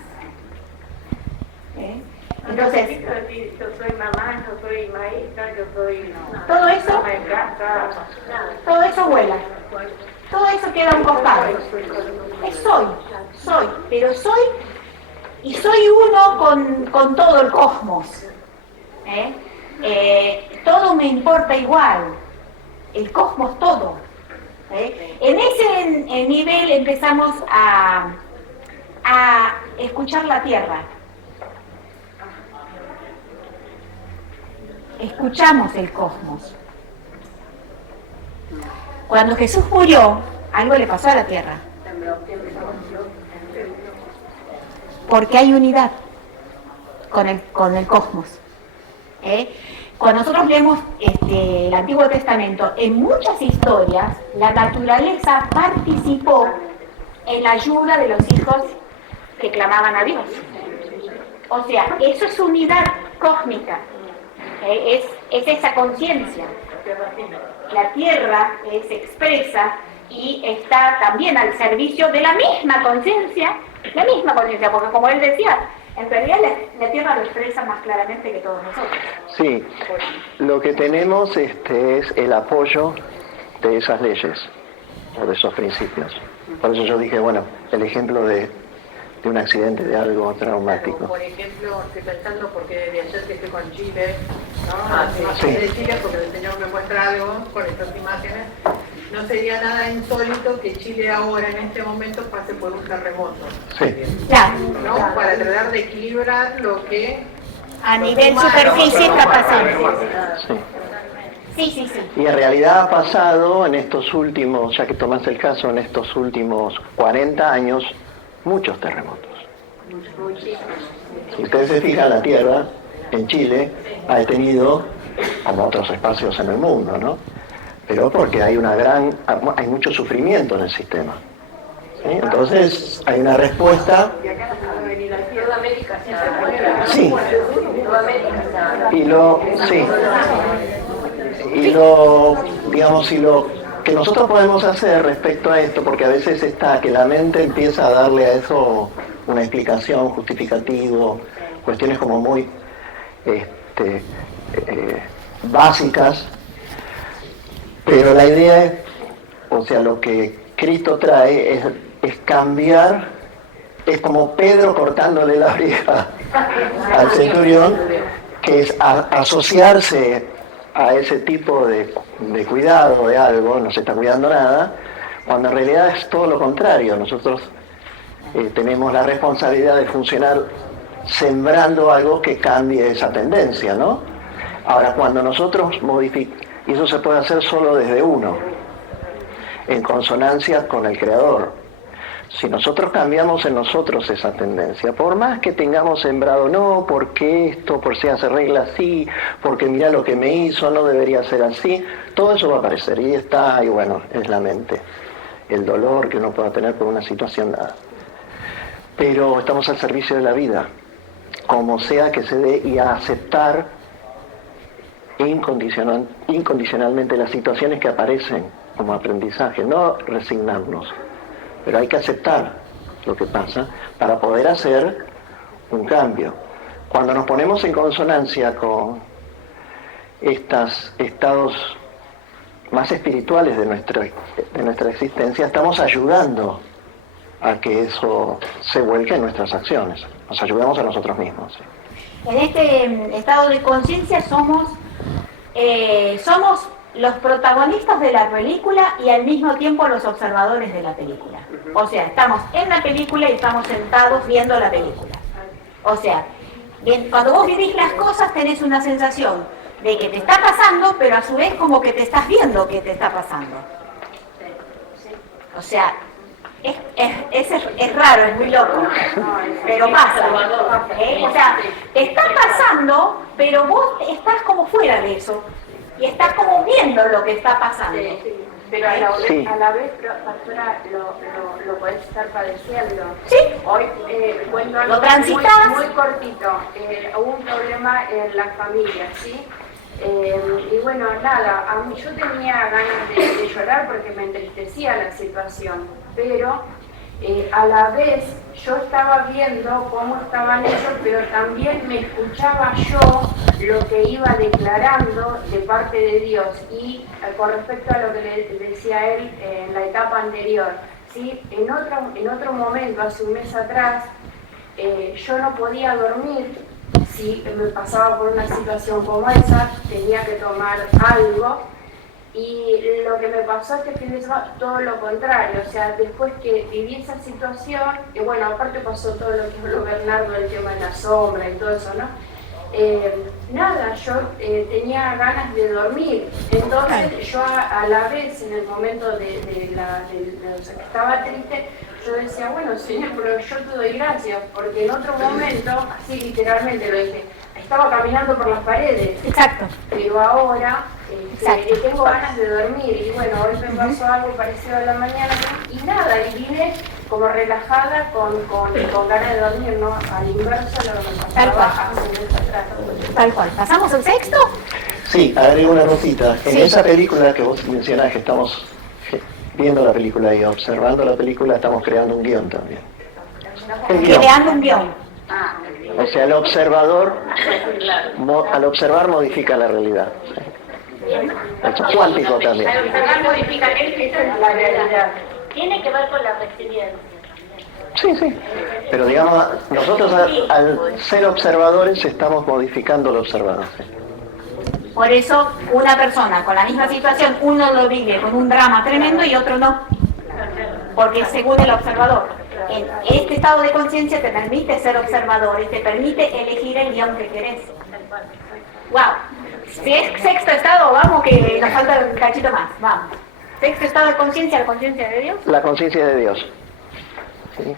Entonces, yo soy mamá, yo soy maestra, yo soy... todo eso vuela. Todo eso queda a un costado. Es soy, pero soy y soy uno con todo el cosmos. Todo me importa igual. El cosmos todo. En ese nivel empezamos a escuchar la tierra. Escuchamos el cosmos. Cuando Jesús murió, algo le pasó a la tierra. Porque hay unidad. con el cosmos. Cuando nosotros leemos el Antiguo Testamento, en muchas historias la naturaleza participó en la ayuda de los hijos que clamaban a Dios. O sea, eso es unidad cósmica, es esa conciencia. La Tierra se expresa y está también al servicio de la misma conciencia, porque como él decía, en realidad la Tierra lo expresa más claramente que todos nosotros. Sí, lo que tenemos es el apoyo de esas leyes o de esos principios. Por eso yo dije, bueno, el ejemplo de un accidente, de algo traumático. Por ejemplo, estoy pensando, porque de ayer que estoy con Chile, ¿no? Sí. De Chile, porque el Señor me muestra algo con estas imágenes. No sería nada insólito que Chile ahora, en este momento, pase por un terremoto. Sí. Claro, ¿No? Para tratar de equilibrar lo que... a nivel superficie está pasando. Sí. Sí. Y en realidad ha pasado en estos últimos, ya que tomas el caso, en estos últimos 40 años, muchos terremotos. Si ustedes se fijan, la Tierra en Chile ha tenido, como otros espacios en el mundo, ¿no? Pero porque hay mucho sufrimiento en el sistema. ¿Sí? Entonces hay una respuesta. Y acá en toda América se ha Sí. Toda América se y lo que nosotros podemos hacer respecto a esto, porque a veces está que la mente empieza a darle a eso una explicación, justificativo, cuestiones como muy básicas, pero la idea es, o sea, lo que Cristo trae es cambiar, es como Pedro cortándole la oreja al centurión, que es asociarse a ese tipo de cuidado de algo, no se está cuidando nada, cuando en realidad es todo lo contrario. Nosotros tenemos la responsabilidad de funcionar sembrando algo que cambie esa tendencia, ¿no? Ahora, cuando nosotros modificamos, y eso se puede hacer solo desde uno, en consonancia con el Creador. Si nosotros cambiamos en nosotros esa tendencia, por más que tengamos sembrado, no, porque esto, por si se arregla así, porque mira lo que me hizo, no debería ser así, todo eso va a aparecer, y está, y bueno, es la mente, el dolor que uno pueda tener por una situación dada. Pero estamos al servicio de la vida, como sea que se dé, y a aceptar incondicionalmente las situaciones que aparecen como aprendizaje, no resignarnos. Pero hay que aceptar lo que pasa para poder hacer un cambio. Cuando nos ponemos en consonancia con estos estados más espirituales de nuestra existencia, estamos ayudando a que eso se vuelque en nuestras acciones. Nos ayudamos a nosotros mismos. En este estado de conciencia somos los protagonistas de la película y al mismo tiempo los observadores de la película. O sea, estamos en la película y estamos sentados viendo la película. O sea, cuando vos vivís las cosas tenés una sensación de que te está pasando, pero a su vez como que te estás viendo que te está pasando. O sea, es raro, es muy loco, pero pasa. O sea, te está pasando, pero vos estás como fuera de eso. Y estás como viendo lo que está pasando. Sí. Pero a la vez, pastora, lo podés estar padeciendo. Sí. Hoy cuento algo ¿Lo transitas? muy cortito. Hubo un problema en la familia, ¿sí? Y bueno, nada, a mí yo tenía ganas de llorar porque me entristecía la situación, pero a la vez yo estaba viendo cómo estaban ellos, pero también me escuchaba yo lo que iba declarando de parte de Dios. Y con respecto a lo que le decía él en la etapa anterior, ¿sí? En otro momento, hace un mes atrás, yo no podía dormir. Si me pasaba por una situación como esa, tenía que tomar algo. Y lo que me pasó este fin de semana, todo lo contrario, o sea, después que viví esa situación, y bueno, aparte pasó todo lo que habló Bernardo, el tema de la sombra y todo eso, ¿no? nada, yo tenía ganas de dormir. Entonces yo a la vez, en el momento o sea, que estaba triste, yo decía, bueno, Señor, pero yo te doy gracias, porque en otro momento, así literalmente lo dije, estaba caminando por las paredes. Exacto. Pero ahora Exacto. tengo ganas de dormir y bueno, hoy me pasó algo parecido a la mañana y nada, y vine como relajada con ganas de dormir, ¿no? Al inverso de lo que me Tal cual. pasaba hace meses atrás. Tal cual. ¿Pasamos al sexto? Sí, agrego una cosita. En Sí. esa película que vos mencionás, que estamos viendo la película y observando la película, estamos creando un guión también. El guión. Creando un guión. O sea, el observador, al observar modifica la realidad. Esto es cuántico también. Al observar modifica la realidad. Tiene que ver con la resiliencia. Sí, sí. Pero digamos, nosotros al ser observadores estamos modificando lo observado. ¿Sí? Por eso, una persona con la misma situación, uno lo vive con un drama tremendo y otro no. Porque según el observador, en este estado de conciencia te permite ser observador y te permite elegir el guión que querés. ¡Wow! Si es sexto estado, vamos que nos falta un cachito más. Vamos. Sexto estado de conciencia, la conciencia de Dios. La conciencia de Dios. ¿Sí?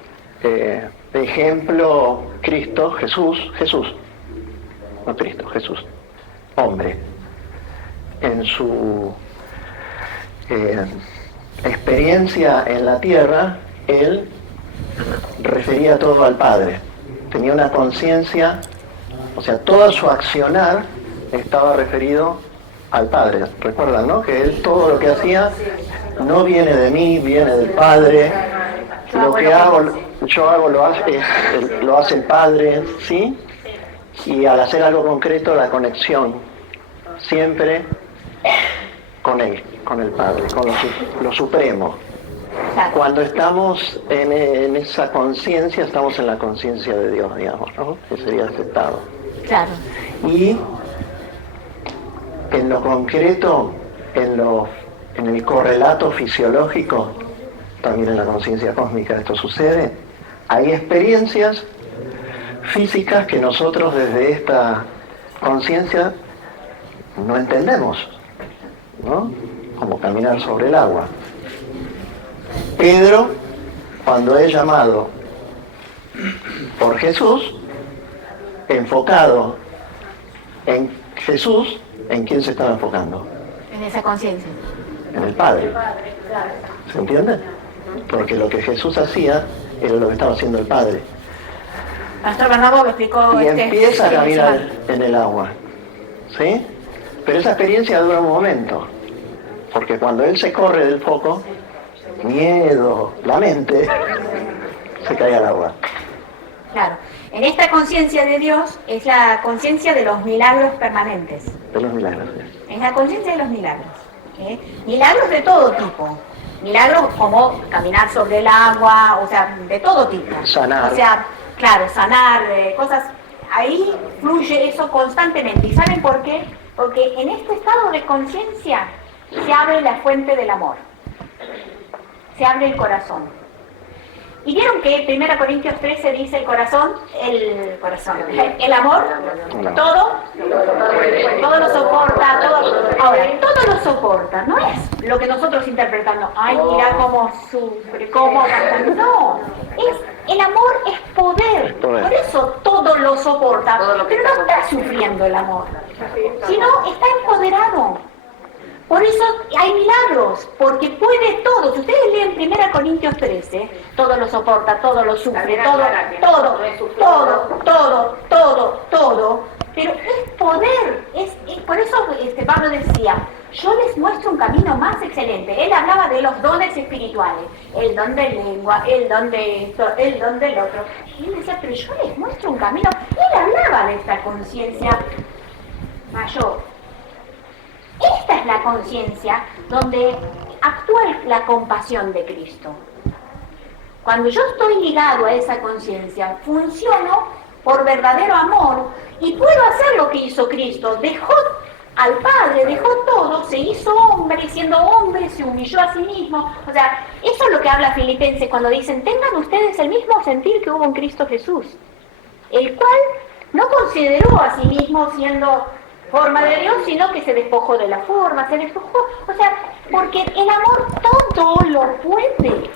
Ejemplo, Cristo, Jesús, no Cristo, Jesús, hombre, en su experiencia en la tierra, él refería todo al Padre, tenía una conciencia, o sea, todo su accionar estaba referido al Padre. Recuerdan, ¿no? Que él todo lo que hacía no viene de mí, viene del Padre. Lo que yo hago lo hace el Padre, ¿sí? Y al hacer algo concreto, la conexión siempre con él, con el Padre, con lo supremo. Cuando estamos en esa conciencia, estamos en la conciencia de Dios, digamos, ¿no? Que sería ese estado. Claro. Y en lo concreto, en el correlato fisiológico, también en la conciencia cósmica esto sucede, hay experiencias físicas que nosotros desde esta conciencia no entendemos, ¿no? Como caminar sobre el agua. Pedro, cuando es llamado por Jesús, enfocado en Jesús, ¿en quién se estaba enfocando? En esa conciencia. En el Padre. ¿Se entiende? Porque lo que Jesús hacía era lo que estaba haciendo el Padre. Pastor Bernardo lo explicó. Y empieza a caminar en el agua. ¿Sí? Pero esa experiencia dura un momento. Porque cuando él se corre del foco, miedo, la mente, se cae al agua. Claro. En esta conciencia de Dios es la conciencia de los milagros permanentes. De los milagros. ¿Sí? Es la conciencia de los milagros. Milagros de todo tipo. Milagros como caminar sobre el agua, o sea, de todo tipo. Sanar. O sea, claro, sanar, cosas. Ahí fluye eso constantemente. ¿Y saben por qué? Porque en este estado de conciencia se abre la fuente del amor. Se abre el corazón. Y vieron que 1 Corintios 13 dice el amor, todo lo soporta, ahora, todo lo soporta, no es lo que nosotros interpretamos, ay, mira cómo sufre, no, el amor es poder, por eso todo lo soporta, pero no está sufriendo el amor, sino está empoderado. Por eso hay milagros, porque puede todo. Si ustedes leen 1 Corintios 13, todo lo soporta, todo lo sufre, todo. Pero es poder. Por eso Pablo decía, yo les muestro un camino más excelente. Él hablaba de los dones espirituales, el don de lengua, el don de esto, el don del otro. Y él decía, pero yo les muestro un camino. Él hablaba de esta conciencia mayor. Esta es la conciencia donde actúa la compasión de Cristo. Cuando yo estoy ligado a esa conciencia, funciono por verdadero amor y puedo hacer lo que hizo Cristo. Dejó al Padre, dejó todo, se hizo hombre y siendo hombre se humilló a sí mismo. O sea, eso es lo que habla Filipenses cuando dicen, tengan ustedes el mismo sentir que hubo en Cristo Jesús, el cual, no consideró a sí mismo siendo forma de Dios, sino que se despojó de la forma, se despojó, o sea, porque el amor todo lo puede.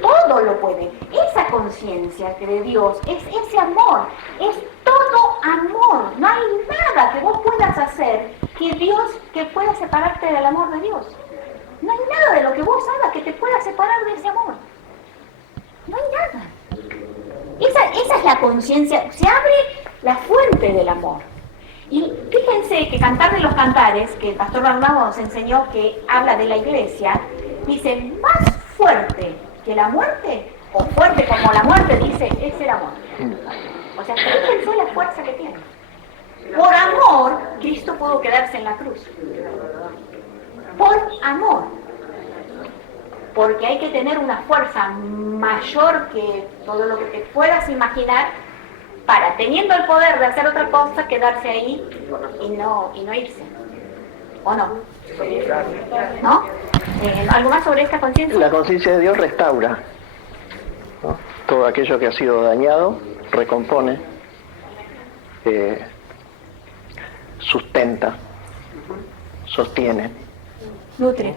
Todo lo puede. Esa conciencia que de Dios es ese amor, es todo amor. No hay nada que vos puedas hacer que pueda separarte del amor de Dios. No hay nada de lo que vos hagas que te pueda separar de ese amor. No hay nada. Esa es la conciencia. Se abre la fuente del amor. Y fíjense que Cantar de los Cantares, que el pastor Bernardo nos enseñó que habla de la iglesia, dice, más fuerte que la muerte, o fuerte como la muerte, dice, es el amor. O sea, fíjense la fuerza que tiene. Por amor, Cristo pudo quedarse en la cruz. Por amor. Porque hay que tener una fuerza mayor que todo lo que te puedas imaginar para, teniendo el poder de hacer otra cosa, quedarse ahí y no irse. ¿O no? ¿No? ¿Algo más sobre esta conciencia? La conciencia de Dios restaura, ¿no? Todo aquello que ha sido dañado, recompone, sustenta, sostiene, Nutre.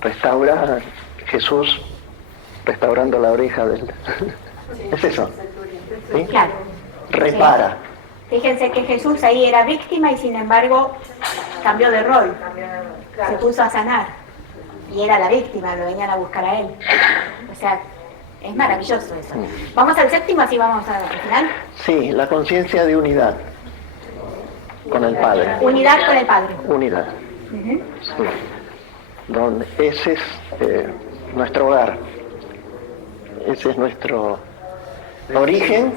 Restaura Jesús restaurando la oreja del... Es eso. ¿Sí? Claro. Repara. Sí. Fíjense que Jesús ahí era víctima y sin embargo cambió de rol. Se puso a sanar. Y era la víctima, lo venían a buscar a él. O sea, es maravilloso eso. Vamos al séptimo, así vamos al final. Sí, la conciencia de unidad con el Padre. Unidad con el Padre. Unidad. Sí. Donde ese es nuestro hogar. Ese es nuestro origen.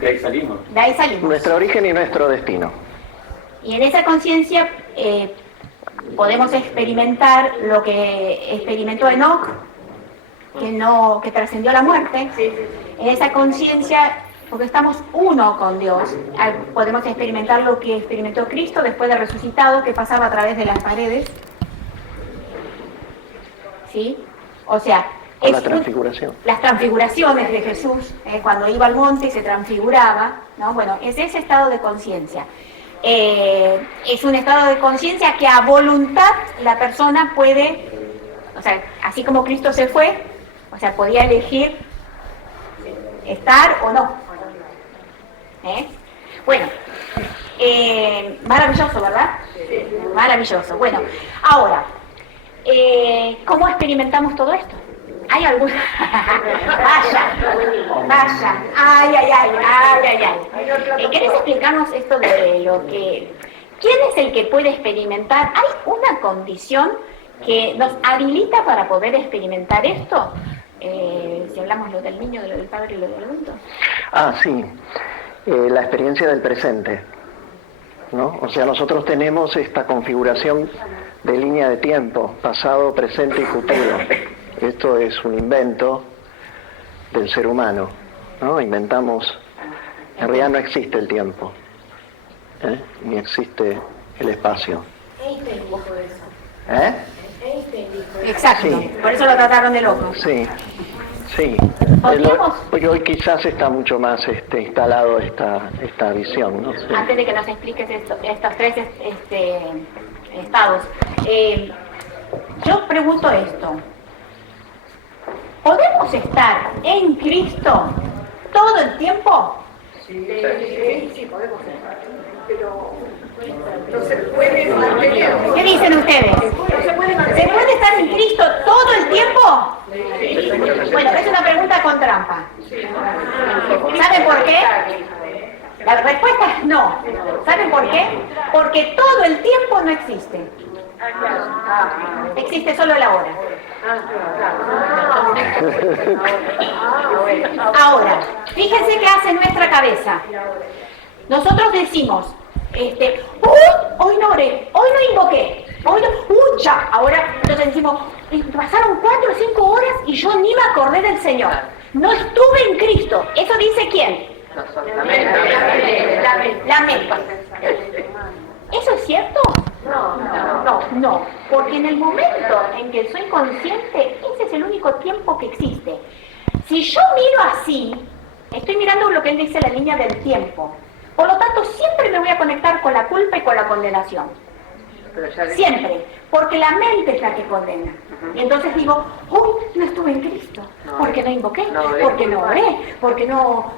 De ahí salimos. De ahí salimos. Nuestro origen y nuestro destino. Y en esa conciencia podemos experimentar lo que experimentó Enoc, que trascendió la muerte. En esa conciencia, porque estamos uno con Dios, podemos experimentar lo que experimentó Cristo después de resucitado, que pasaba a través de las paredes. ¿Sí? O sea, La transfiguración. Las transfiguraciones de Jesús, cuando iba al monte y se transfiguraba, ¿no? Bueno, es ese estado de conciencia. Es un estado de conciencia que a voluntad la persona puede, o sea, así como Cristo se fue, o sea, podía elegir estar o no. Bueno, maravilloso, ¿verdad? Maravilloso. Bueno, ahora, ¿cómo experimentamos todo esto? ¿Hay alguna? Vaya. Ay. ¿Querés explicarnos esto de lo que... ¿Quién es el que puede experimentar? ¿Hay una condición que nos habilita para poder experimentar esto? Si hablamos lo del niño, de lo del padre y lo del adulto. Sí. La experiencia del presente, ¿no? O sea, nosotros tenemos esta configuración de línea de tiempo, pasado, presente y futuro. Esto es un invento del ser humano, ¿no? Inventamos, en realidad no existe el tiempo, ni existe el espacio. Einstein dijo eso. Einstein dijo eso. Exacto, Sí. Por eso lo trataron de loco. Sí. ¿Podríamos? Hoy quizás está mucho más instalado esta visión, ¿no? Sí. Antes de que nos expliques estos tres estados, yo pregunto esto. ¿Podemos estar en Cristo todo el tiempo? Sí, podemos estar. Pero no se puede mantener. ¿Qué dicen ustedes? ¿Se puede estar en Cristo todo el tiempo? Bueno, es una pregunta con trampa. ¿Saben por qué? La respuesta es no. ¿Saben por qué? Porque todo el tiempo no existe. Existe solo la hora. Ahora, fíjense qué hace nuestra cabeza. Nosotros decimos, hoy no oré, hoy no invoqué, hoy no, ya, ahora entonces decimos, pasaron 4 o 5 horas y yo ni me acordé del Señor. No estuve en Cristo. ¿Eso dice quién? La mente. ¿Eso es cierto? No, porque en el momento en que soy consciente, ese es el único tiempo que existe. Si yo miro así, Estoy mirando lo que él dice, la línea del tiempo. Por lo tanto, siempre me voy a conectar con la culpa y con la condenación. Siempre, porque la mente es la que condena. Y entonces digo, uy, no estuve en Cristo, porque no invoqué, porque no oré, porque no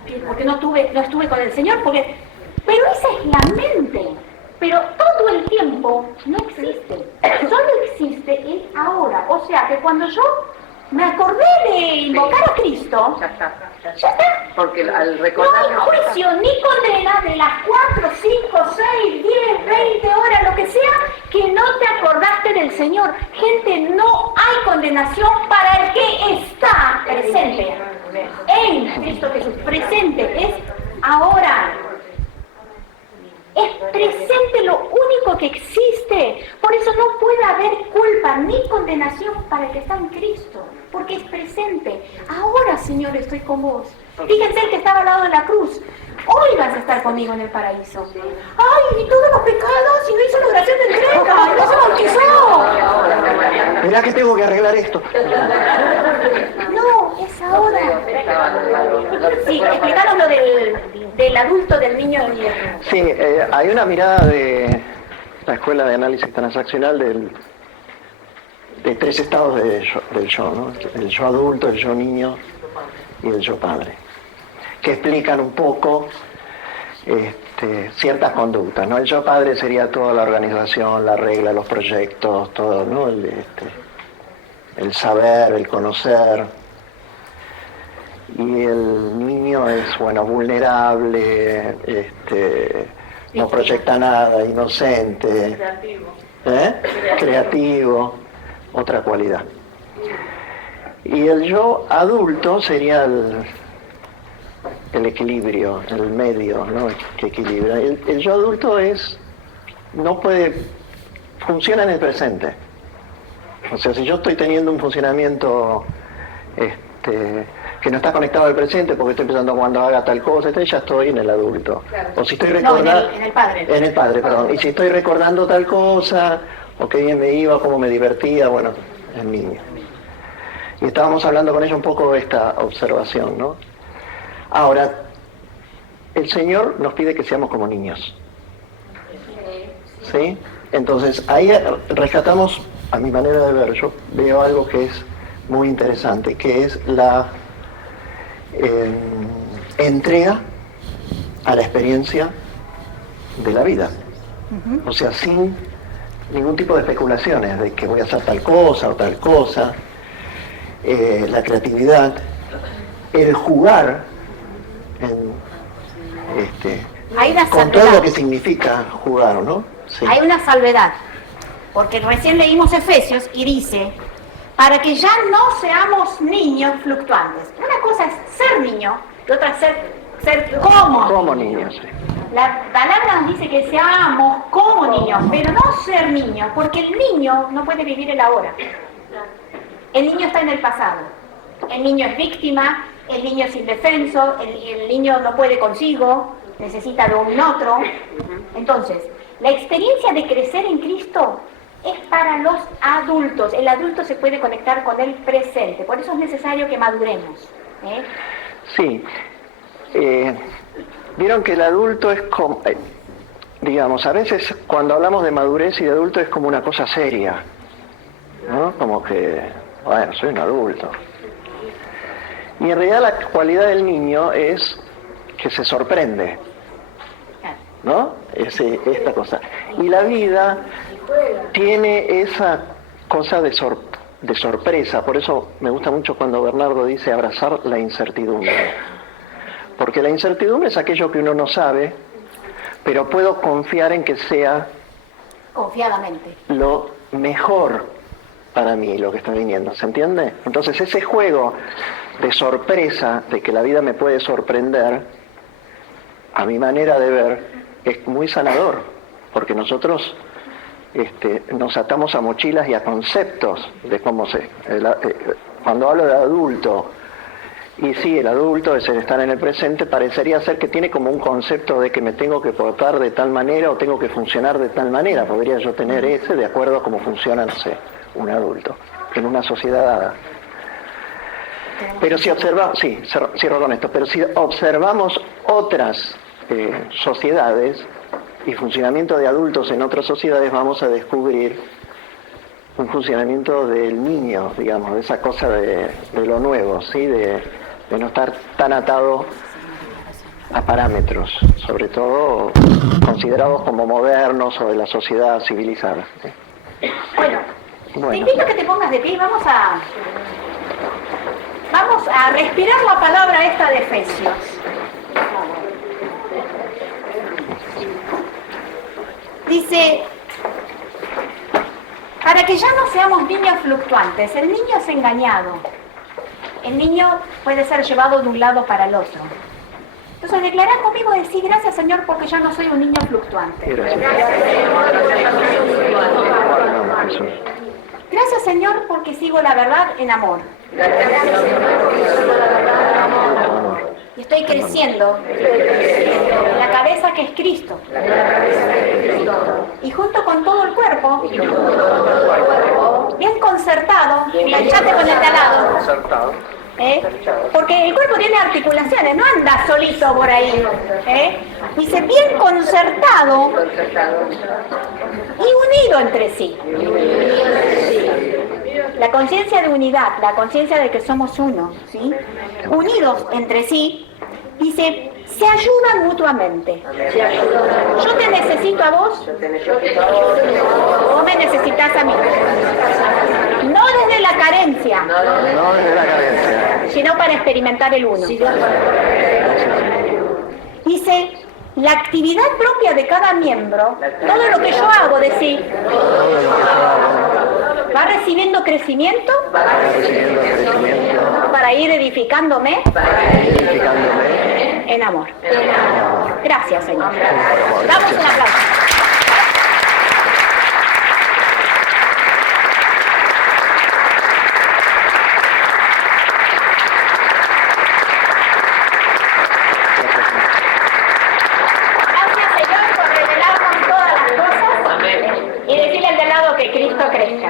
estuve con el Señor, pero esa es la mente. Pero todo el tiempo no existe, solo existe el ahora. O sea que cuando yo me acordé de invocar a Cristo, Ya está. ya está. Porque al No recordar... hay juicio ni condena de las 4, 5, 6, 10, 20 horas, lo que sea, que no te acordaste del Señor. Gente, no hay condenación para el que está presente en Cristo Jesús. Presente es ahora. Es presente lo único que existe. Por eso no puede haber culpa ni condenación para el que está en Cristo, porque es presente. Ahora, Señor, estoy con vos. Fíjense el que estaba al lado de la cruz. Hoy vas a estar conmigo en el paraíso. ¡Ay, y todos los pecados! Y no hizo la oración del Treta, y no se bautizó. Mirá que tengo que arreglar esto. No, es ahora. Sí, explicaron lo del adulto, del niño y del... Sí, hay una mirada de la Escuela de Análisis Transaccional de tres estados del yo, ¿no? El yo adulto, el yo niño y el yo padre, que explican un poco ciertas conductas, ¿no? El yo padre sería toda la organización, la regla, los proyectos, todo, ¿no? El saber, el conocer. Y el niño es, bueno, vulnerable, no proyecta nada, inocente. Creativo, otra cualidad. Y el yo adulto sería el equilibrio, el medio, ¿no? Que equilibra. El yo adulto funciona en el presente. O sea, si yo estoy teniendo un funcionamiento que no está conectado al presente porque estoy pensando cuando haga tal cosa, ya estoy en el adulto. O si estoy recordando... en el padre. En el padre, perdón. Y si estoy recordando tal cosa, o qué bien me iba, cómo me divertía, bueno, el niño. Y estábamos hablando con ella un poco de esta observación, ¿no? Ahora, el Señor nos pide que seamos como niños. ¿Sí? Entonces, ahí rescatamos, a mi manera de ver, yo veo algo que es muy interesante, que es la entrega a la experiencia de la vida. O sea, sin ningún tipo de especulaciones de que voy a hacer tal cosa o tal cosa. La creatividad, el jugar con todo lo que significa jugar, ¿no? Sí. Hay una salvedad, porque recién leímos Efesios y dice, para que ya no seamos niños fluctuantes. Una cosa es ser niño y otra es ser como niños. Sí. La palabra nos dice que seamos como niños, pero no ser niños, porque el niño no puede vivir el ahora. El niño está en el pasado. El niño es víctima, el niño es indefenso, el niño no puede consigo, necesita de un otro. Entonces, la experiencia de crecer en Cristo es para los adultos. El adulto se puede conectar con el presente, por eso es necesario que maduremos. Sí. Vieron que el adulto es como, digamos, a veces cuando hablamos de madurez y de adulto es como una cosa seria, ¿no? Como que, bueno, soy un adulto. Y en realidad la cualidad del niño es que se sorprende, ¿no? Esta cosa. Y la vida tiene esa cosa de sorpresa, por eso me gusta mucho cuando Bernardo dice abrazar la incertidumbre. Porque la incertidumbre es aquello que uno no sabe, pero puedo confiar en que sea Confiadamente. lo mejor para mí lo que está viniendo, ¿se entiende? Entonces ese juego de sorpresa, de que la vida me puede sorprender, a mi manera de ver, es muy sanador, porque nosotros nos atamos a mochilas y a conceptos de cómo cuando hablo de adulto, y sí, el adulto es el estar en el presente, parecería ser que tiene como un concepto de que me tengo que portar de tal manera o tengo que funcionar de tal manera. Podría yo tener ese de acuerdo a cómo funciona, no sé, un adulto, en una sociedad dada. Pero si observamos, sí, cierro con esto, pero si observamos otras sociedades y funcionamiento de adultos en otras sociedades, vamos a descubrir un funcionamiento del niño, digamos, de esa cosa de lo nuevo, ¿sí? De no estar tan atado a parámetros, sobre todo considerados como modernos o de la sociedad civilizada, ¿sí? Bueno, te invito a que te pongas de pie y vamos a respirar la palabra esta de Efesios. Dice, para que ya no seamos niños fluctuantes. El niño es engañado. El niño puede ser llevado de un lado para el otro. Entonces declará conmigo y decir, gracias Señor porque ya no soy un niño fluctuante. Gracias Señor porque sigo la verdad en amor. Y estoy creciendo en la cabeza que es Cristo. Y junto con todo el cuerpo, bien concertado, enganchate con el de al lado. Porque el cuerpo tiene articulaciones, no anda solito por ahí. Dice, bien concertado y unido entre sí. La conciencia de unidad, la conciencia de que somos uno, ¿sí? Unidos entre sí, dice, se ayudan mutuamente. Yo te necesito a vos, vos me necesitas a mí. No desde la carencia, sino para experimentar el uno. Dice, la actividad propia de cada miembro, todo lo que yo hago de sí, va recibiendo crecimiento para ir edificándome en amor. Gracias, Señor. Damos un aplauso. Gracias, Señor, por revelarnos todas las cosas y decirle al de lado que Cristo crezca.